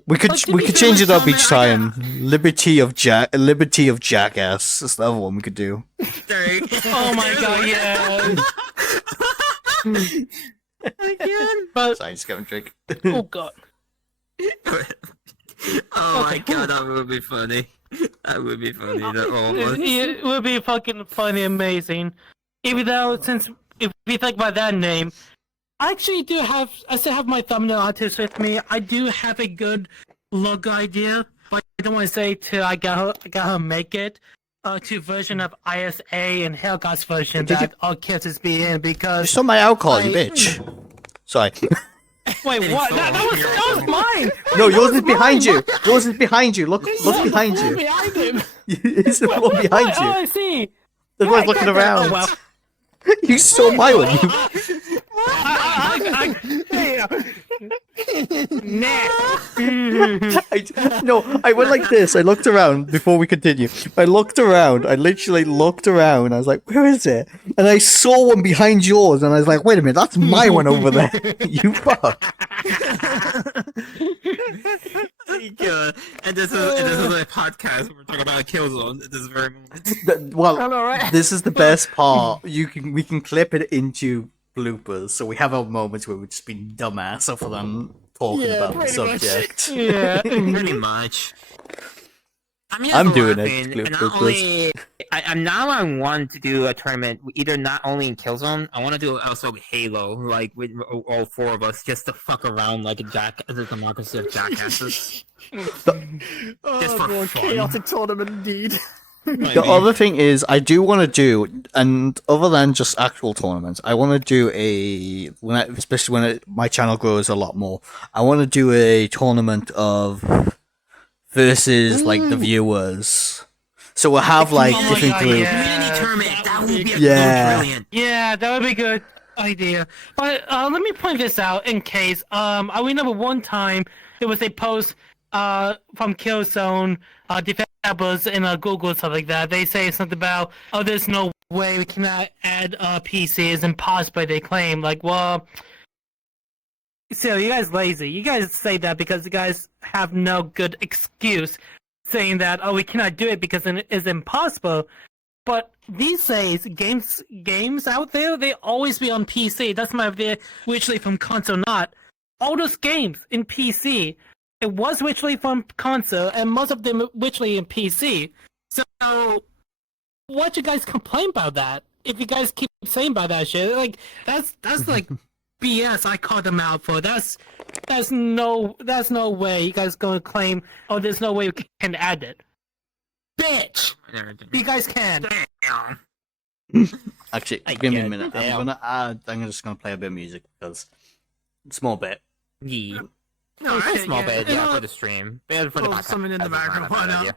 We could change it up each time. Liberty of Jackass. That's the other one we could do. Oh my god, yeah. But Sorry, just getting a drink. oh god. Oh my god, that would be funny. That would be funny. It would be fucking funny, amazing. Even though, if you think about that name, I actually I still have my thumbnail artist with me. I do have a good logo idea, but I don't want to say till I got her make it to version of ISA and Hellgot's version that all kids is be in because. You saw my alcohol, you bitch. Sorry. Wait, what? That was mine. No, yours is behind you. Yours is behind you. Look behind you. Behind him. It's the one behind Oh, you. I see. There's one looking around. Oh, well. You saw my one. I went like this. I looked around before we continue. I literally looked around. I was like, where is it? And I saw one behind yours. And I was like, wait a minute, that's my one over there. You fuck. And this is a podcast. We're talking about a Killzone at this very moment. This is the best part. We can clip it into bloopers, so we have our moments where we've just been dumbass other than talking about the subject. Yeah, pretty much. I mean, I'm doing it. And not only, I want to do a tournament either not only in Killzone, I want to do also Halo, like with all 4 of us, just to fuck around like the democracy of jackasses. Just for fun. Chaotic tournament, indeed. The other thing is, I do want to do, and other than just actual tournaments, I want to do especially when my channel grows a lot more, I want to do a tournament of versus like the viewers. So we'll have like different groups. Community tournament, that would be brilliant. Yeah, that would be a good idea. But let me point this out in case. I remember one time there was a post from Killzone developers in Google stuff like that. They say something about, oh, there's no way we cannot add PC. It's impossible. They claim like, well, so you guys lazy. You guys say that because you guys have no good excuse saying that, oh, we cannot do it because it is impossible. But these days, games out there, they always be on PC. That's my idea, originally from console, not. All those games in PC, it was originally from console, and most of them originally in PC. So, what you guys complain about that? If you guys keep saying about that shit, like that's like BS. I called them out for. That's no way you guys gonna claim. Oh, there's no way we can add it. Bitch, you guys can. Actually, give me a minute. I'm just gonna play a bit of music because small bit. Yeah. No, Okay, small yeah. bit, yeah, for the stream. For the podcast. Something in the background. Why not?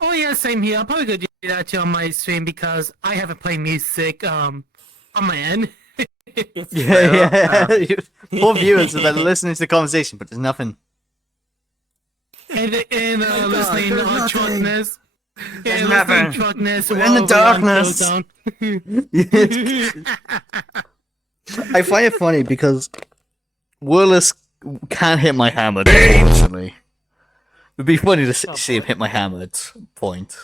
Oh yeah, same here. I'm probably gonna do that too on my stream because I haven't played music on my end. Yeah. Poor viewers that are listening to the conversation, but there's nothing. and listening to shortness. Yeah, There's let's do nothing. darkness. We're in the while we're on darkness. Killzone. I find it funny because Willis can't hit my hammer, unfortunately. It'd be funny to see him hit my hammer at point.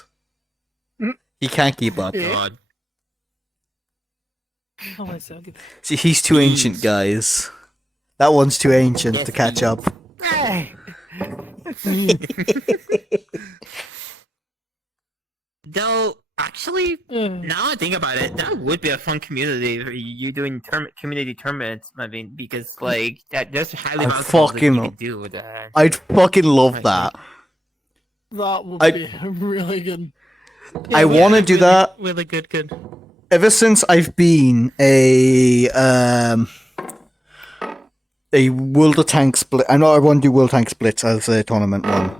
He can't keep up. Yeah. God. Oh, my God. See, he's too ancient, guys. That one's too ancient Yes, to catch he is. up. Hey. Though, actually, now I think about it, that would be a fun community for you doing community tournaments. I mean, because like that, there's highly I possible that you fucking- can do with that. I'd fucking love I that. That would I- be really good. I want to do that Really good. ever since I've been a World of Tank split. I know I want to do World Tank splits as a tournament one.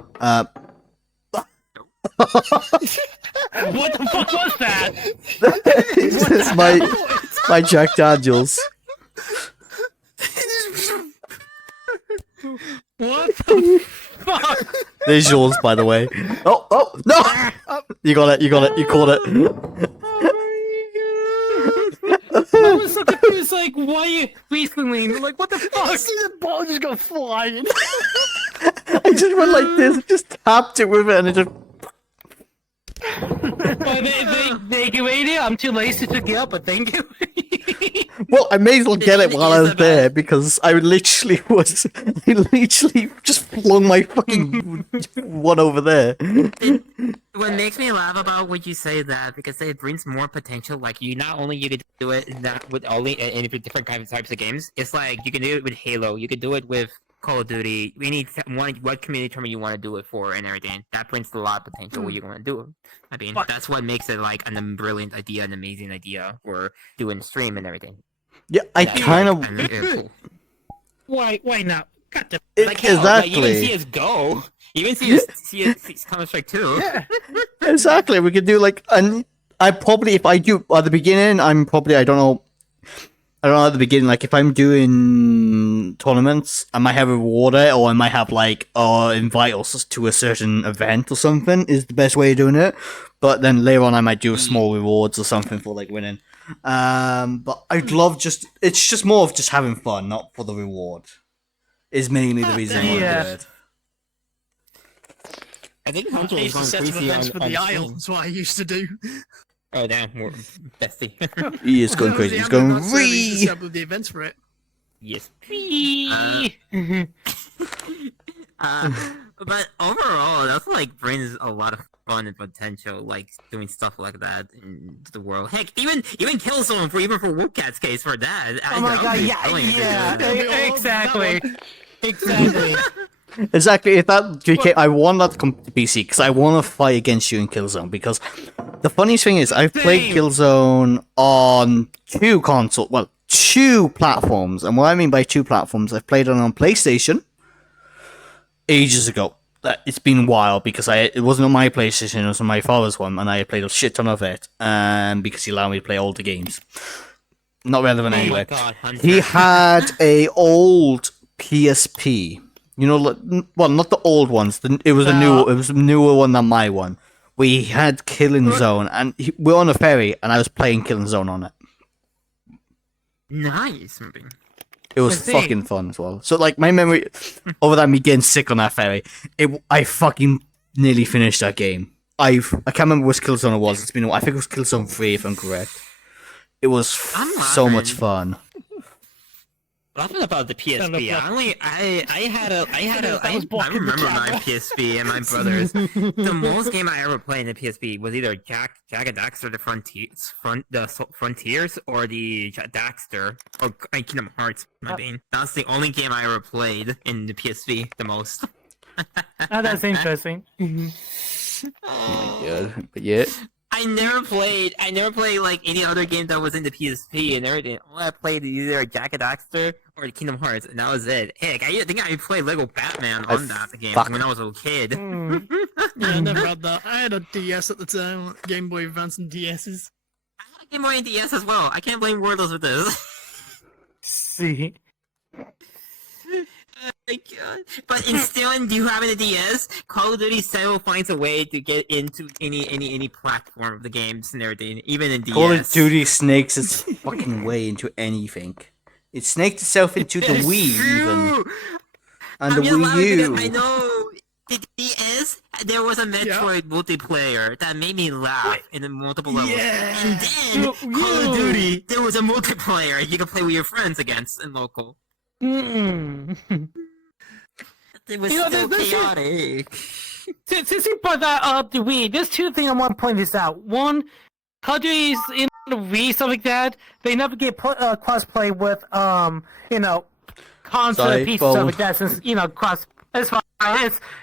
What the fuck was that? It's my Jack Daniels. What the fuck? There's yours, by the way. Oh no! You got it. You caught it. I was so confused, like, why are you recently? Like, what the I fuck? see the ball just go flying. I just went like this, just tapped it with it, and it just. Thank you, radio. I'm too lazy to get up, but thank you. Well, I may as well get it while I Is was the there because I literally just flung my fucking one over there. What makes me laugh about what you say that because it brings more potential. Like you, not only you could do it in that with only in different types of games. It's like you can do it with Halo. You could do it with Call of Duty. What community tournament you want to do it for and everything. That brings a lot of potential. What you want to do. I mean, that's what makes it like a brilliant idea, an amazing idea for doing stream and everything. Yeah, I That's kind like, of. cool. Why not? Got the Like hell, like, you can Exactly. see us go. You can see us Counter Strike 2. Exactly. We could do like, and I probably, if I do at the beginning, I don't know at the beginning, like if I'm doing tournaments, I might have a rewarder, or I might have like, invite us to a certain event or something is the best way of doing it. But then later on, I might do small rewards or something for like winning. But I'd love it's just more of just having fun, not for the reward. Is mainly the reason I want to Yeah. do it. I think I Hunter was used to going set up crazy events for on the stream. Isle. That's what I used to do. Oh damn, we're bestie. He is going crazy. He's going That's why we used to wee. set up the events for it. Yes. Mhm. But overall, that's like brings a lot of fun and potential, like doing stuff like that in the world. Heck, even Killzone for Wolfcat's case for that. Oh my god, yeah, exactly. Exactly. Exactly. If that GK, I want that to come to PC because I want to fight against you in Killzone. Because the funniest thing is, I've played Same. Killzone on two platforms, and what I mean by two platforms, I've played it on PlayStation ages ago. It's been a while because it wasn't on my PlayStation; it was on my father's one, and I played a shit ton of it, because he allowed me to play all the games. Not relevant Oh my anyway. god, Hunter. He had a old PSP. You know, well, not the old ones. It was a newer one than my one. We had Killing Zone, and we were on a ferry, and I was playing Killing Zone on it. Nice. It was I see. fucking fun as well. So, like, my memory, other than me getting sick on that ferry, I fucking nearly finished that game. I can't remember which Killzone it was. It's been, I think it was Killzone 3, if I'm correct. It was I'm so much laughing. fun. Laughing about the PSP. I blocking the remember my camera. PSP and my brothers. The most game I ever played in the PSP was either Jack and Daxter the Frontiers or the Daxter or Kingdom Hearts. I mean, that's the only game I ever played in the PSP the most. Oh, that's interesting. Yeah, but yeah. I never played like any other game that was in the PSP and everything. All I played either Jack and Daxter or Kingdom Hearts, and that was it. Heck, I think I played Lego Batman on that game when I was a kid. Mm. Yeah, I never had that. I had a DS at the time, Game Boy Advance and DSs. I had a Game Boy and DS as well. I can't blame Wordles with this. See. my god. But instead, do you have a DS? Call of Duty still finds a way to get into any platform of the games and everything, even in DS. Call of Duty snakes its fucking way into anything. It snaked itself into the It's Wii even. true. And the I'm allowed Wii to U. I know. The DS, there was a Metroid multiplayer that made me laugh in the multiple levels. Yeah. And then, Call of Duty, there was a multiplayer you could play with your friends against in local. Mm. It was You know, so this is- chaotic. Since you brought that up, the Wii, there's two things I want to point this out. One, Call of Duty's in the Wii, something like that, they never get crossplay with, console Sorry, pieces, Bold. stuff like that, since, it's fine,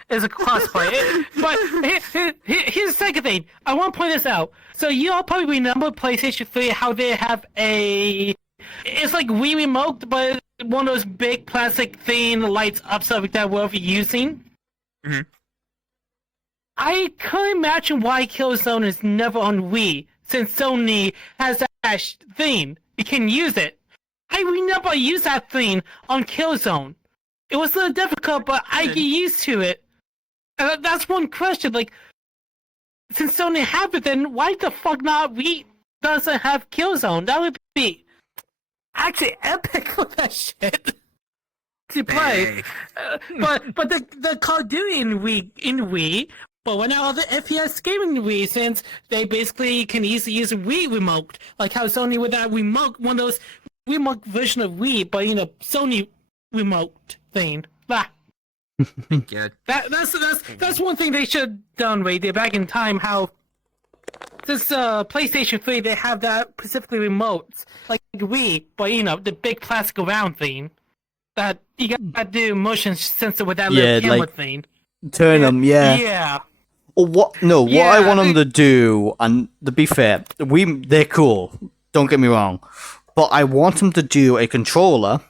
it's a crossplay. But here's the second thing. I want to point this out. So you all probably remember PlayStation 3, how they have it's like Wii Remote, but one of those big plastic thing that lights up, stuff like that, whatever you're using. Mhm. I couldn't imagine why Killzone is never on Wii, since Sony has that thing. You can use it. I never used that thing on Killzone. It was a little difficult, but I get used to it. And that's one question. Like, since Sony have it, then why the fuck not Wii doesn't have Killzone? That would be actually epic for that shit to play. Hey. But the Call of Duty in Wii, but when all the FPS gaming in Wii, since they basically can easily use a Wii remote, like how Sony with that remote, one of those remote version of Wii, but Sony remote thing. Good. That's one thing they should have done right there back in time. How this PlayStation 3 they have that specifically remotes like Wii, but the big plastic round thing that you gotta do motion sensor with that little camera thing. Turn them, yeah. Yeah. Or what? No, what Yeah, I want them to do, and to be fair, they're cool. Don't get me wrong, but I want them to do a controller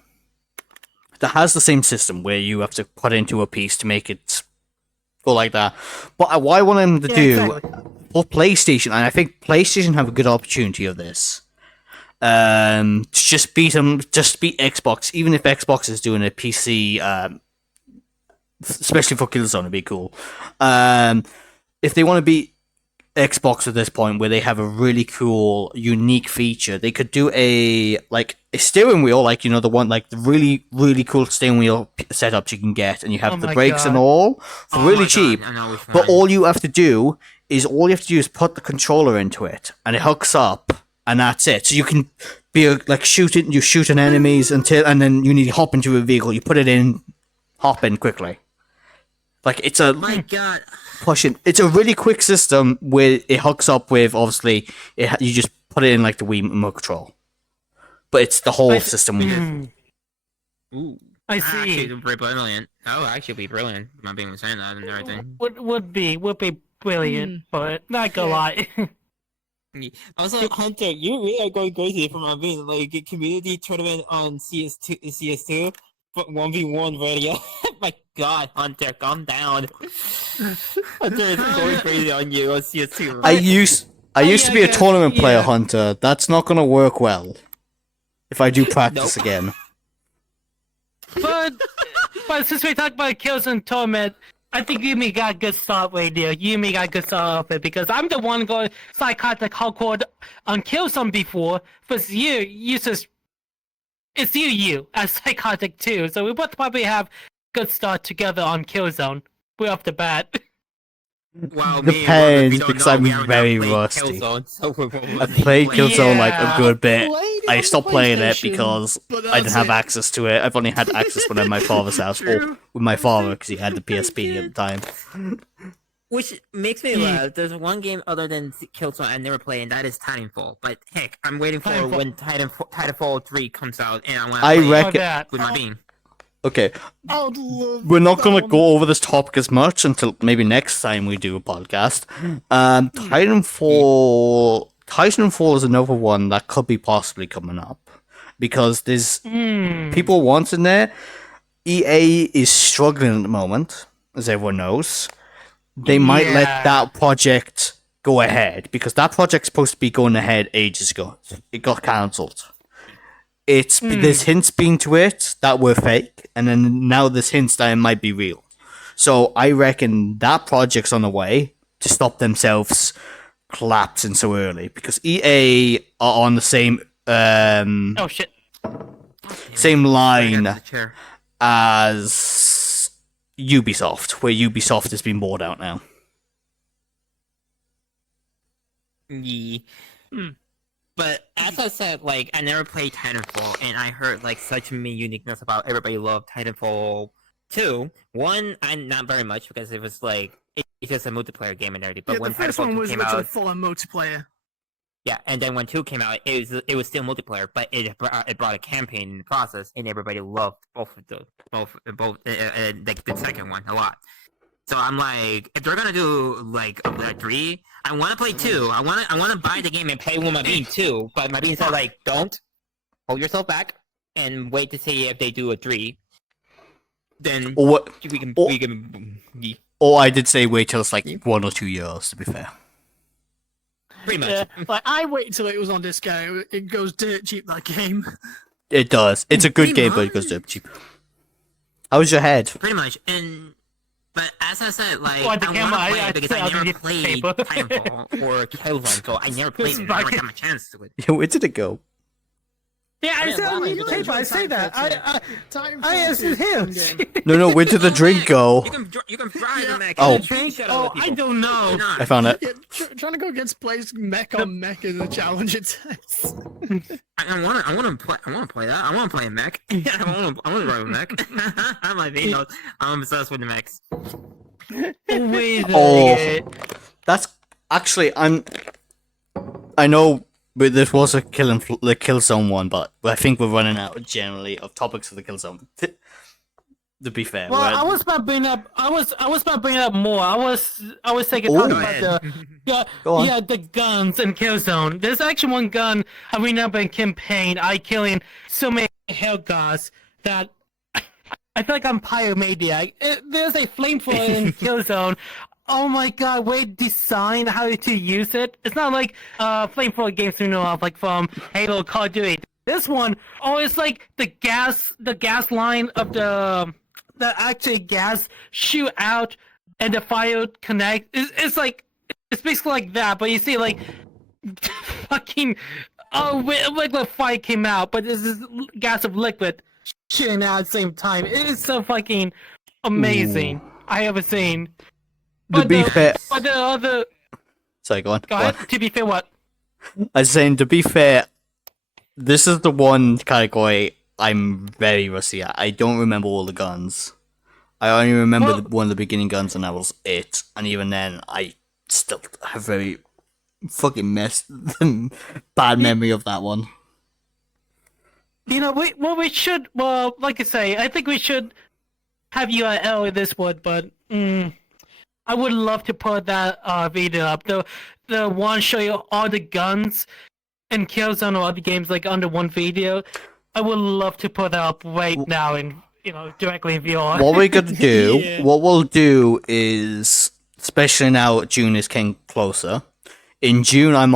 that has the same system where you have to put into a piece to make it go like that. But what I want them to do for PlayStation, and I think PlayStation have a good opportunity of this. To just beat Xbox, even if Xbox is doing a PC, especially for Killzone, it'd be cool. If they want to beat Xbox at this point, where they have a really cool, unique feature, they could do a steering wheel, the one, the really, really cool steering wheel setups you can get, and you have the brakes and all for really cheap. But all you have to do is put the controller into it, and it hooks up, and that's it. So you can be shooting enemies and then you need to hop into a vehicle. You put it in, hop in quickly. It's a My god. pushing. It's a really quick system where it hooks up with you just put it in the Wii remote control, but it's the whole system. Ooh. I Actually, see. it'd be brilliant. That would actually be brilliant. I'm not being saying that and everything. Would be brilliant, but not gonna lie. Also, Hunter, you really are going crazy from my being a community tournament on CS2, but 1v1 radio. My god, Hunter, calm down. Hunter is going crazy on you on CS2. I used to be a yeah, tournament player, yeah. Hunter. That's not gonna work well if I do practice again. But since we talked about Killzone Torment, I think Yumi got a good start right there. Yumi got a good start off it because I'm the one going psychotic hardcore on Killzone before. But it's you as psychotic too. So we both probably have good start together on Killzone. We're off the bat. Well, Depends, because I'm very rusty. I played Killzone a good bit. I stopped playing it because I didn't have access to it. I've only had access when I'm at my father's house, or with my father because he had the PSP at the time. Which makes me laugh. There's one game other than Killzone I never played, and that is Titanfall. But heck, I'm waiting for when Titanfall 3 comes out, and I want to play it with my bean. Okay, I would love we're not that going to one. go over this topic as much until maybe next time we do a podcast. Titanfall is another one that could be possibly coming up because there's people wanting there. EA is struggling at the moment, as everyone knows. They might let that project go ahead because that project's supposed to be going ahead ages ago. It got cancelled. there's hints being to it that were fake, and then now there's hints that it might be real. So I reckon that project's on the way to stop themselves collapsing so early, because EA are on the same Oh shit. same line The chair. as Ubisoft, where Ubisoft has been bought out now. Yeah. But as I said, like, I never played Titanfall, and I heard like such many uniqueness about everybody loved Titanfall 2. 1, I not very much because it was like it's just a multiplayer game and everything. But Yeah, when the first Titanfall one 2 was came literally out, full on multiplayer. yeah, and then when 2 came out, it was still multiplayer, but it brought a campaign in the process, and everybody loved both like the second one a lot. So I'm like, if they're gonna do like a Black 3, I want to play 2. I want to buy the game and play with my bean too. But my bean said like, don't hold yourself back and wait to see if they do a 3. Then Or what? we can Or I did say wait till it's like 1 or 2 years. To be fair, pretty much. Yeah, like I waited till it was on discount. It goes dirt cheap, that game. it does. It's a good Pretty game, but it goes dirt cheap. How was your head? Pretty much. But as I said, like, Well, the I camera, want to play I it because I said I'll never give you played paper. Titanfall or Killzone, so I never played it. I never got my chance to it. Where did it go? Yeah, I Yeah, said why I would need you paper. I say that. I answered him. No, where did the drink go? You can fry the mech. Oh. And then shut Oh, other I people. don't know. Why not? I found it. Yeah, trying to go against plays mech on mech is a challenge. It's I want to play that. I want to play a mech. I want to ride a mech. I'm like, you know, I'm obsessed with the mechs. Wait a Oh. minute. That's actually I know, but this was the Killzone one, but I think we're running out generally of topics for the Killzone. To be fair, Well, we're- I was about bringing up. I was about bringing up more. I was taking Ooh. talking Go about the Go on. the guns in Killzone. There's actually one gun I remember in campaign. I killing so many hell gods that I feel like I'm pyromaniac. There's a flamethrower in Killzone. Oh my god, we design how to use it. It's not like flamethrower games you know of, like from Halo, Call of Duty. This one, oh, it's like the gas line of the actual gas shoot out and the fire connect. It's like it's basically like that, but you see like fucking like the fire came out, but this is gas of liquid shooting out at the same time. It is so fucking amazing. I ever seen. to be fair, But the other, sorry, go on. go ahead. To be fair, what? I was saying, to be fair, this is the one category I'm very rusty at. I don't remember all the guns. I only remember Well- one of the beginning guns, and that was it. And even then, I still have very fucking bad memory of that one. You know, we should. Well, like I say, I think we should have URL in this one, but I would love to put that video up. The one showing you all the guns and Killzone or other games like under one video. I would love to put that up right now and directly in VR. What we're gonna do, Yeah. what we'll do is, especially now June is getting closer. In June, I'll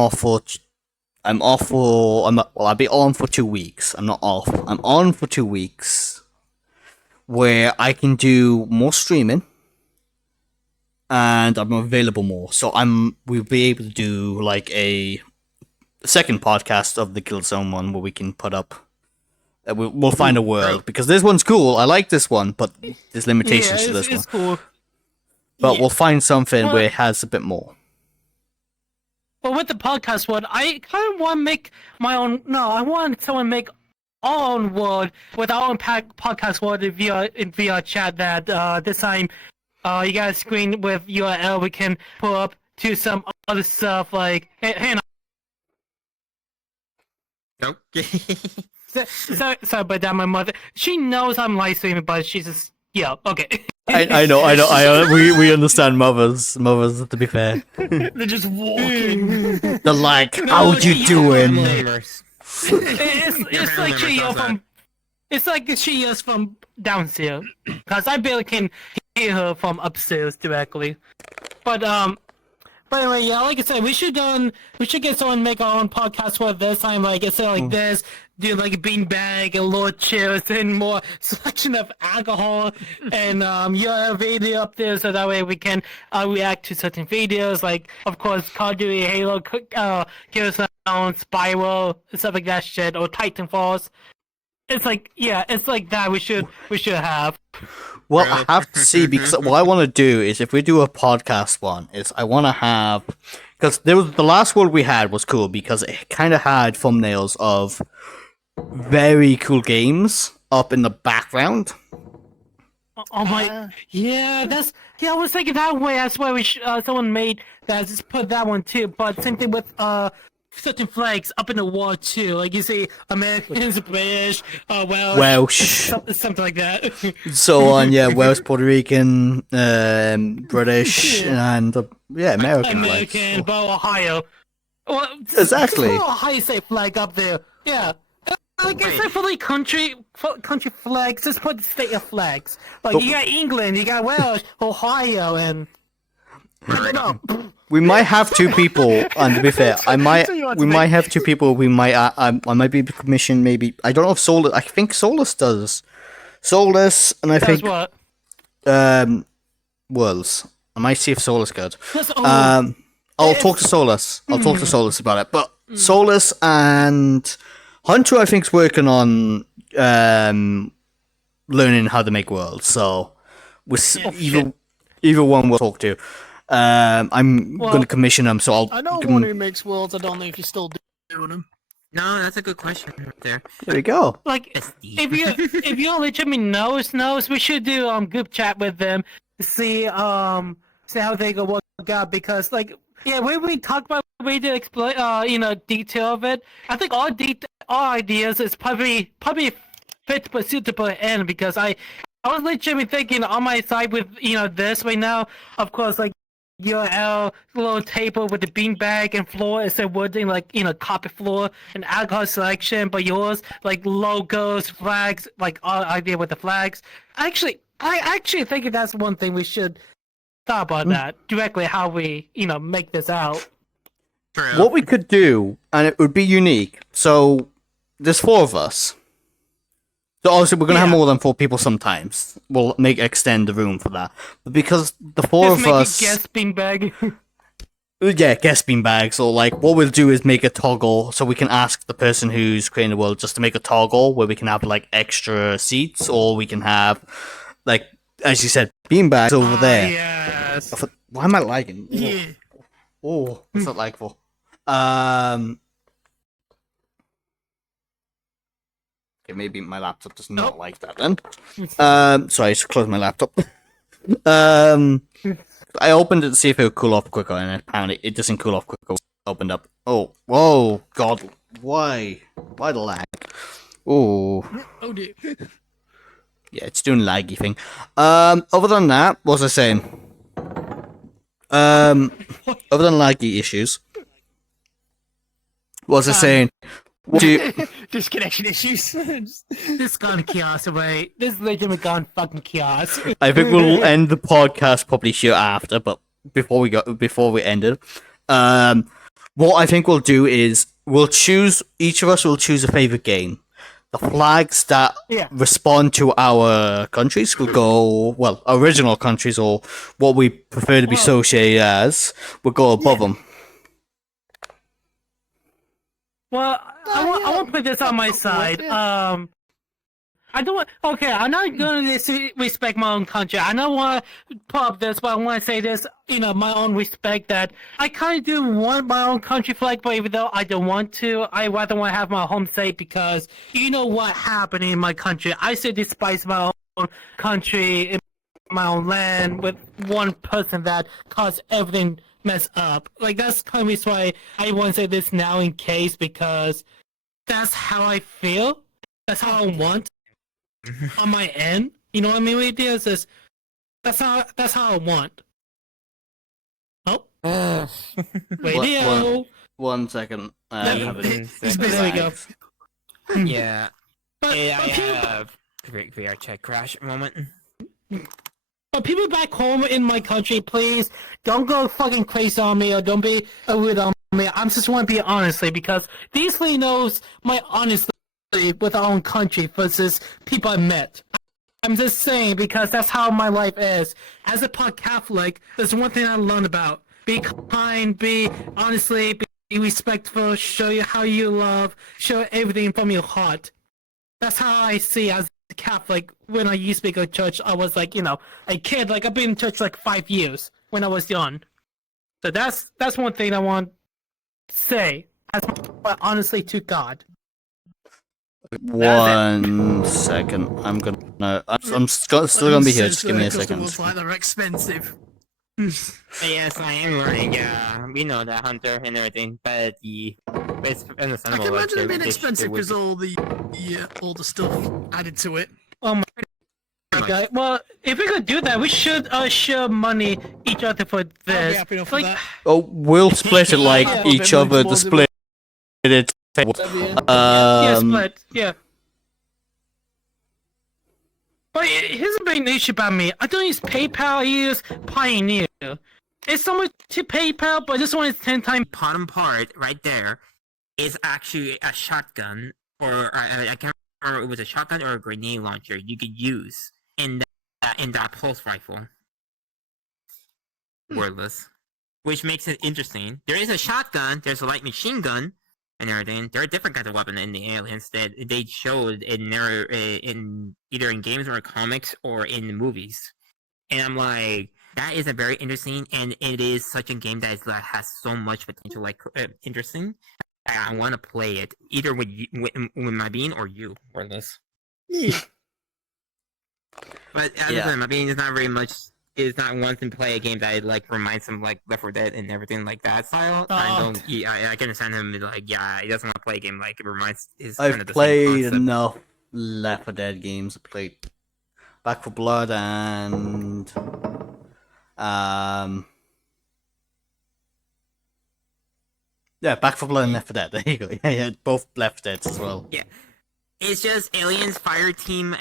be on for 2 weeks. I'm not off. I'm on for 2 weeks, where I can do more streaming, and I'm available more. So we'll be able to do like a second podcast of the Killzone one where we can put up. We'll find a world, because this one's cool. I like this one, but there's limitations to this one. It's cool. But we'll find something Well- where it has a bit more. But with the podcast one, I kind of want to make my own. No, I want someone to make our own world with our own podcast world in VR chat. That this time, you guys screen with URL. We can pull up to some other stuff like. Hey, Nope. sorry about that. My mother, she knows I'm live streaming, but she's just okay. I know. We understand mothers, to be fair. they're just walking. They're like, how you doing? It's like she yells from. It's like she yells from downstairs, cause I barely can hear her from upstairs directly. But anyway, yeah, like I said, we should get someone to make our own podcast for this time. Like I said, like this, do like a beanbag and lower chairs and more selection of alcohol and your video up there so that way we can react to certain videos like, of course, Call of Duty, Halo, Killzone, Spiral, stuff like that shit, or Titanfalls. It's like, yeah, it's like that we should have. Well, I have to see, because what I want to do is, if we do a podcast one, is I want to have, because the last one we had was cool because it kind of had thumbnails of very cool games up in the background. Oh my, yeah, I was thinking that way. That's why someone made that. Just put that one too. But same thing with certain flags up in the wall too. Like you see, Americans, British, Welsh, something like that. So on, yeah, Welsh, Puerto Rican, British, and American. American, but Ohio. Well, exactly. Just put Ohio state flag up there. Yeah. Like, except for like country flags, just put state of flags. Like, you got England, you got Welsh, Ohio, and I don't know. We might have two people, and to be fair, we might have two people. We might, I might be commissioned. Maybe I don't know if Solus. I think Solus does. Solus, and I think what? Worlds. I might see if Solus could. I'll talk to Solus. I'll talk to Solus about it. But Solus and Hunter, I think, is working on learning how to make worlds. So either one we'll talk to. I'm going to commission them, so I know one who makes worlds. I don't know if you're still doing them. No, that's a good question right there. There you go. Like, if you legitimately knows, we should do group chat with them to see how they go work out, because like, yeah, when we talk about way to explain detail of it, I think all ideas is probably fit but suitable end, because I was legitimately thinking on my side with this right now, of course, like your little table with the beanbag and floor instead of wooding, like carpet floor and alcohol selection, but yours like logos, flags, like all idea with the flags. I actually think that's one thing we should thought about that directly, how we make this out. True. What we could do, and it would be unique. So there's 4 of us. So obviously we're gonna have more than 4 people sometimes. We'll extend the room for that. But because the 4 Just of make us, a guest beanbag. guest beanbags, or like what we'll do is make a toggle, so we can ask the person who's creating the world just to make a toggle where we can have like extra seats, or we can have like, as you said, beanbags over there. Yes. Why am I lagging? Yeah. Oh, what's that like for? Okay, maybe my laptop does not like that then. Sorry, I just closed my laptop. I opened it to see if it would cool off quicker, and apparently it doesn't cool off quicker. Opened up. Oh, whoa, God, why? Why the lag? Oh. Oh dear. Yeah, it's doing laggy thing. Other than that, what was I saying? Other than laggy issues, what was I saying? Disconnection issues. This gone chaos away. This legitimate gone fucking chaos. I think we'll end the podcast probably here after, but before we end it, what I think we'll do is each of us will choose a favorite game. The flags that respond to our countries will go, original countries, or what we prefer to be associated as, will go above them. Well, I want to put this on my side. I don't want. Okay, I'm not going to respect my own country. I don't want to put up this, but I want to say this. My own respect, that I kind of do want my own country flag, but even though I don't want to, I rather want to have my home state, because you know what happened in my country. I still despise my own country, in my own land, with one person that caused everything mess up. Like, that's kind of reason why I want to say this now in case, because that's how I feel. That's how I want on my end. You know what I mean? What it is that's how I want. Oh, radio. One second. There we go. Yeah. But I have VR check crash moment. But people back home in my country, please don't go fucking crazy on me, or don't be rude on me. I just want to be honestly, because these three knows my honestly with our own country versus people I met. I'm just saying because that's how my life is. As a pod Catholic, there's one thing I learned about: be kind, be honestly, be respectful, show you how you love, show everything from your heart. That's how I see as a Catholic. When I used to go to church, I was like, a kid. Like I've been in church like 5 years when I was young. So that's one thing I want to say, but honestly to God. 1 second. I'm still gonna be here. Just give me a second. Customers like they're expensive. Yes, I am learning. Yeah, we know that Hunter and everything, but it's I understandable. can like, imagine it being they expensive would because all the stuff added to it. Oh my God. Well, if we could do that, we should share money each other for I'll be this. happy enough Like, with that. Oh, we'll split it like Yeah. each other to split it. yeah, split. Yeah. But here's the main issue about me. I don't use PayPal. I use Pioneer. It's similar to PayPal, but this one is 10 times. bottom part right there is actually a shotgun, or I can't remember if it was a shotgun or a grenade launcher you could use in that pulse rifle. Wordless, which makes it interesting. There is a shotgun. There's a light machine gun and everything. There are different kinds of weapons in the Aliens that they showed in either in games or comics or in the movies. And I'm like, that is a very interesting, and it is such a game that has so much potential, like interesting. I want to play it either with you, with my bean or you, Wordless. Yeah. But other than my bean is not very much. Is not one to play a game that like reminds him like Left 4 Dead and everything like that style. I don't. I can understand him like he doesn't want to play a game like it reminds. I've played enough Left 4 Dead games. I played Back 4 Blood and Back 4 Blood and Left 4 Dead. There you go. Yeah, both Left 4 Deads as well. Yeah, it's just Aliens Fireteam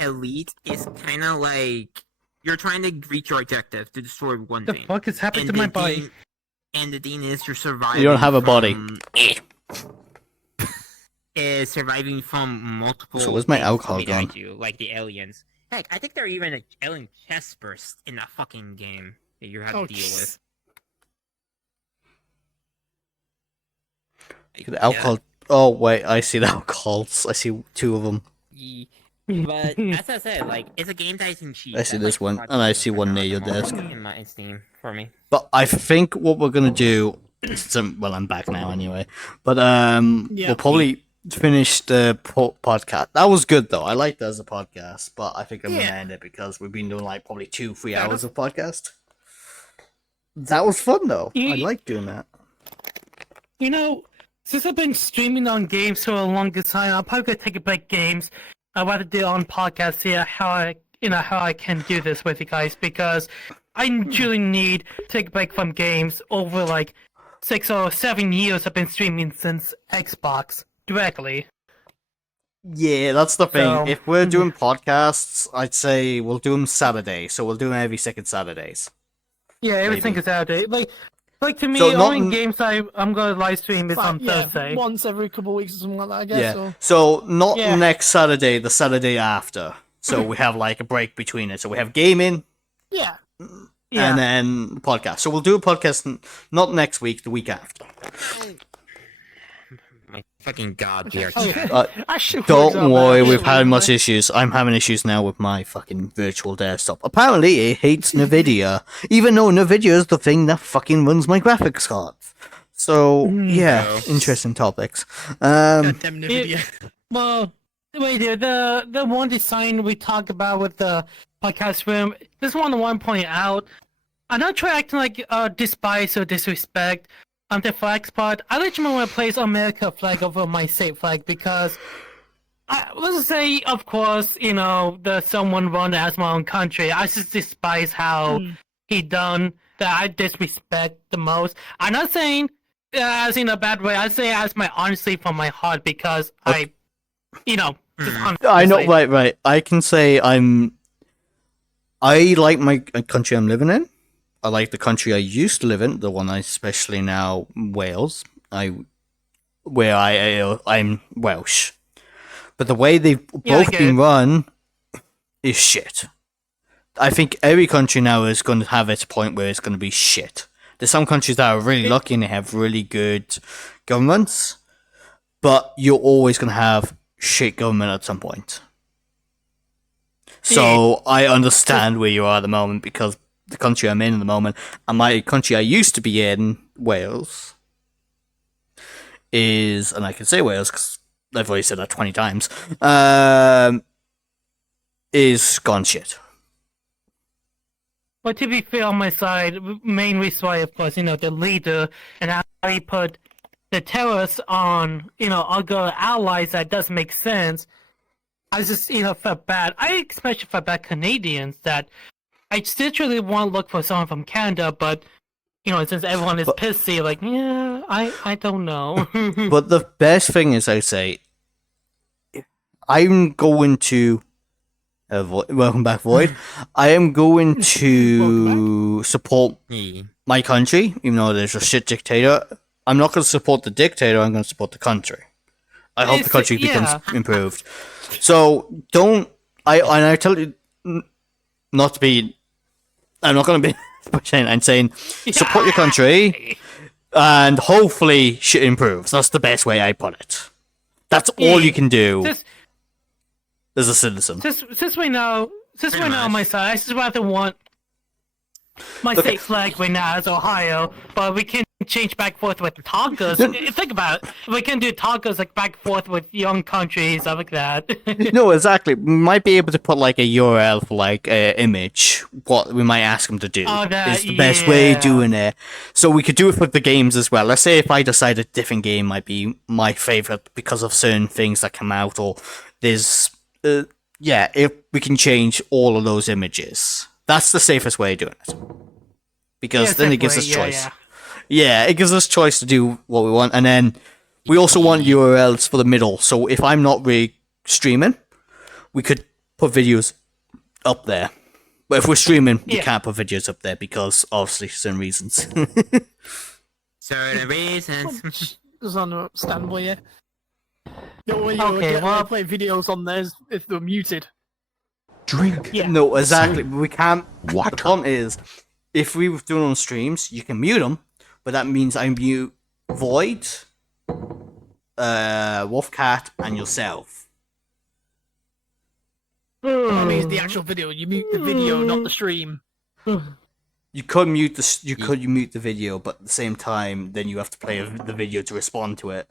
Elite is kind of like you're trying to reach your objective to destroy one The thing. fuck is happening to my body? And the thing is, you're surviving. You don't have a body. Is surviving from multiple. So where's my things alcohol behind gone? You, like the aliens. Heck, I think there are even an alien chest burst in that fucking game that you have to deal with. The alcohol. Oh wait, I see the alcohols. I see 2 of them. But as I said, like it's a game that isn't cheap. I see this one, and I see one near your desk. In my Steam for me. But I think what we're gonna do. Well, I'm back now anyway. But we'll probably finish the podcast. That was good though. I liked it as a podcast, but I think I'm gonna end it because we've been doing like probably 2-3 hours of podcast. That was fun though. I like doing that. Since I've been streaming on games for a longer time, I'm probably gonna take a break games. I'd rather do it on podcasts here how I can do this with you guys because I truly need to take a break from games over like 6 or 7 years I've been streaming since Xbox directly. Yeah, that's the thing. So- If we're doing podcasts, I'd say we'll do them Saturday. So we'll do them every second Saturdays. Yeah, everything Maybe. is out there. Like to me, So the not only n- games I'm gonna live stream is on Thursday. Once every couple of weeks or something like that, I guess. Yeah. So. So not Yeah. next Saturday, the Saturday after. So we have like a break between it. So we have gaming Yeah. Yeah. and then podcast. So we'll do a podcast not next week, the week after. My fucking god, VR. Don't worry, we've had much issues. I'm having issues now with my fucking virtual desktop. Apparently, it hates NVIDIA, even though NVIDIA is the thing that fucking runs my graphics card. So, yeah, interesting topics. Goddamn NVIDIA. Well, wait there. The one design we talked about with the podcast room. This one I want to point out. I'm not trying acting like despise or disrespect the flags part. I legitimately want to place America flag over my state flag because let's say, of course, the someone run as my own country. I just despise how he done that. I disrespect the most. I'm not saying as in a bad way. I say as my honesty from my heart because just honestly. I know, right. I can say I like my country I'm living in. I like the country I used to live in, the one I especially now Wales. I'm Welsh. But the way they've Yeah, I both get been it. run is shit. I think every country now is going to have its point where it's going to be shit. There's some countries that are really lucky and they have really good governments, but you're always going to have shit government at some point. So I understand where you are at the moment, because the country I'm in at the moment, and my country I used to be in, Wales, is, and I can say Wales because I've already said that 20 times, is gone shit. But to be fair on my side, main reason why, of course, the leader and how he put the terrorists on, other allies, that does make sense. I just, felt bad. I especially felt bad Canadians that I still really want to look for someone from Canada, but, since everyone is pissy, like, yeah, I don't know. But the best thing is, I say, I'm going to welcome back, Void. I am going to support my country, even though there's a shit dictator. I'm not going to support the dictator. I'm going to support the country. I hope the country becomes improved. So I tell you not to be. I'm not going to be pushing. I'm saying support your country, and hopefully shit improves. That's the best way I put it. That's all you can do as a citizen. Since we know on my side, I just rather want my state flag right now as Ohio, but we can change back and forth with tacos. Think about it. We can do tacos like back and forth with young countries, stuff like that. No, exactly. We might be able to put like a URL for like image. What we might ask them to do is the best way of doing it. So we could do it for the games as well. Let's say if I decide a different game might be my favorite because of certain things that come out, or there's if we can change all of those images, that's the safest way of doing it. Because then it gives us choice. Yeah, it gives us choice to do what we want, and then we also want URLs for the middle. So if I'm not really streaming, we could put videos up there. But if we're streaming, we can't put videos up there because obviously certain reasons. Certain reasons. Which is understandable, yeah. The way you play videos on there is if they're muted. Drink. Yeah. No, exactly. We can't. Water. The problem is, if we were doing on streams, you can mute them, but that means I mute Void, Wolfcat, and yourself. That means the actual video. You mute the video, not the stream. You could mute mute the video, but at the same time, then you have to play the video to respond to it.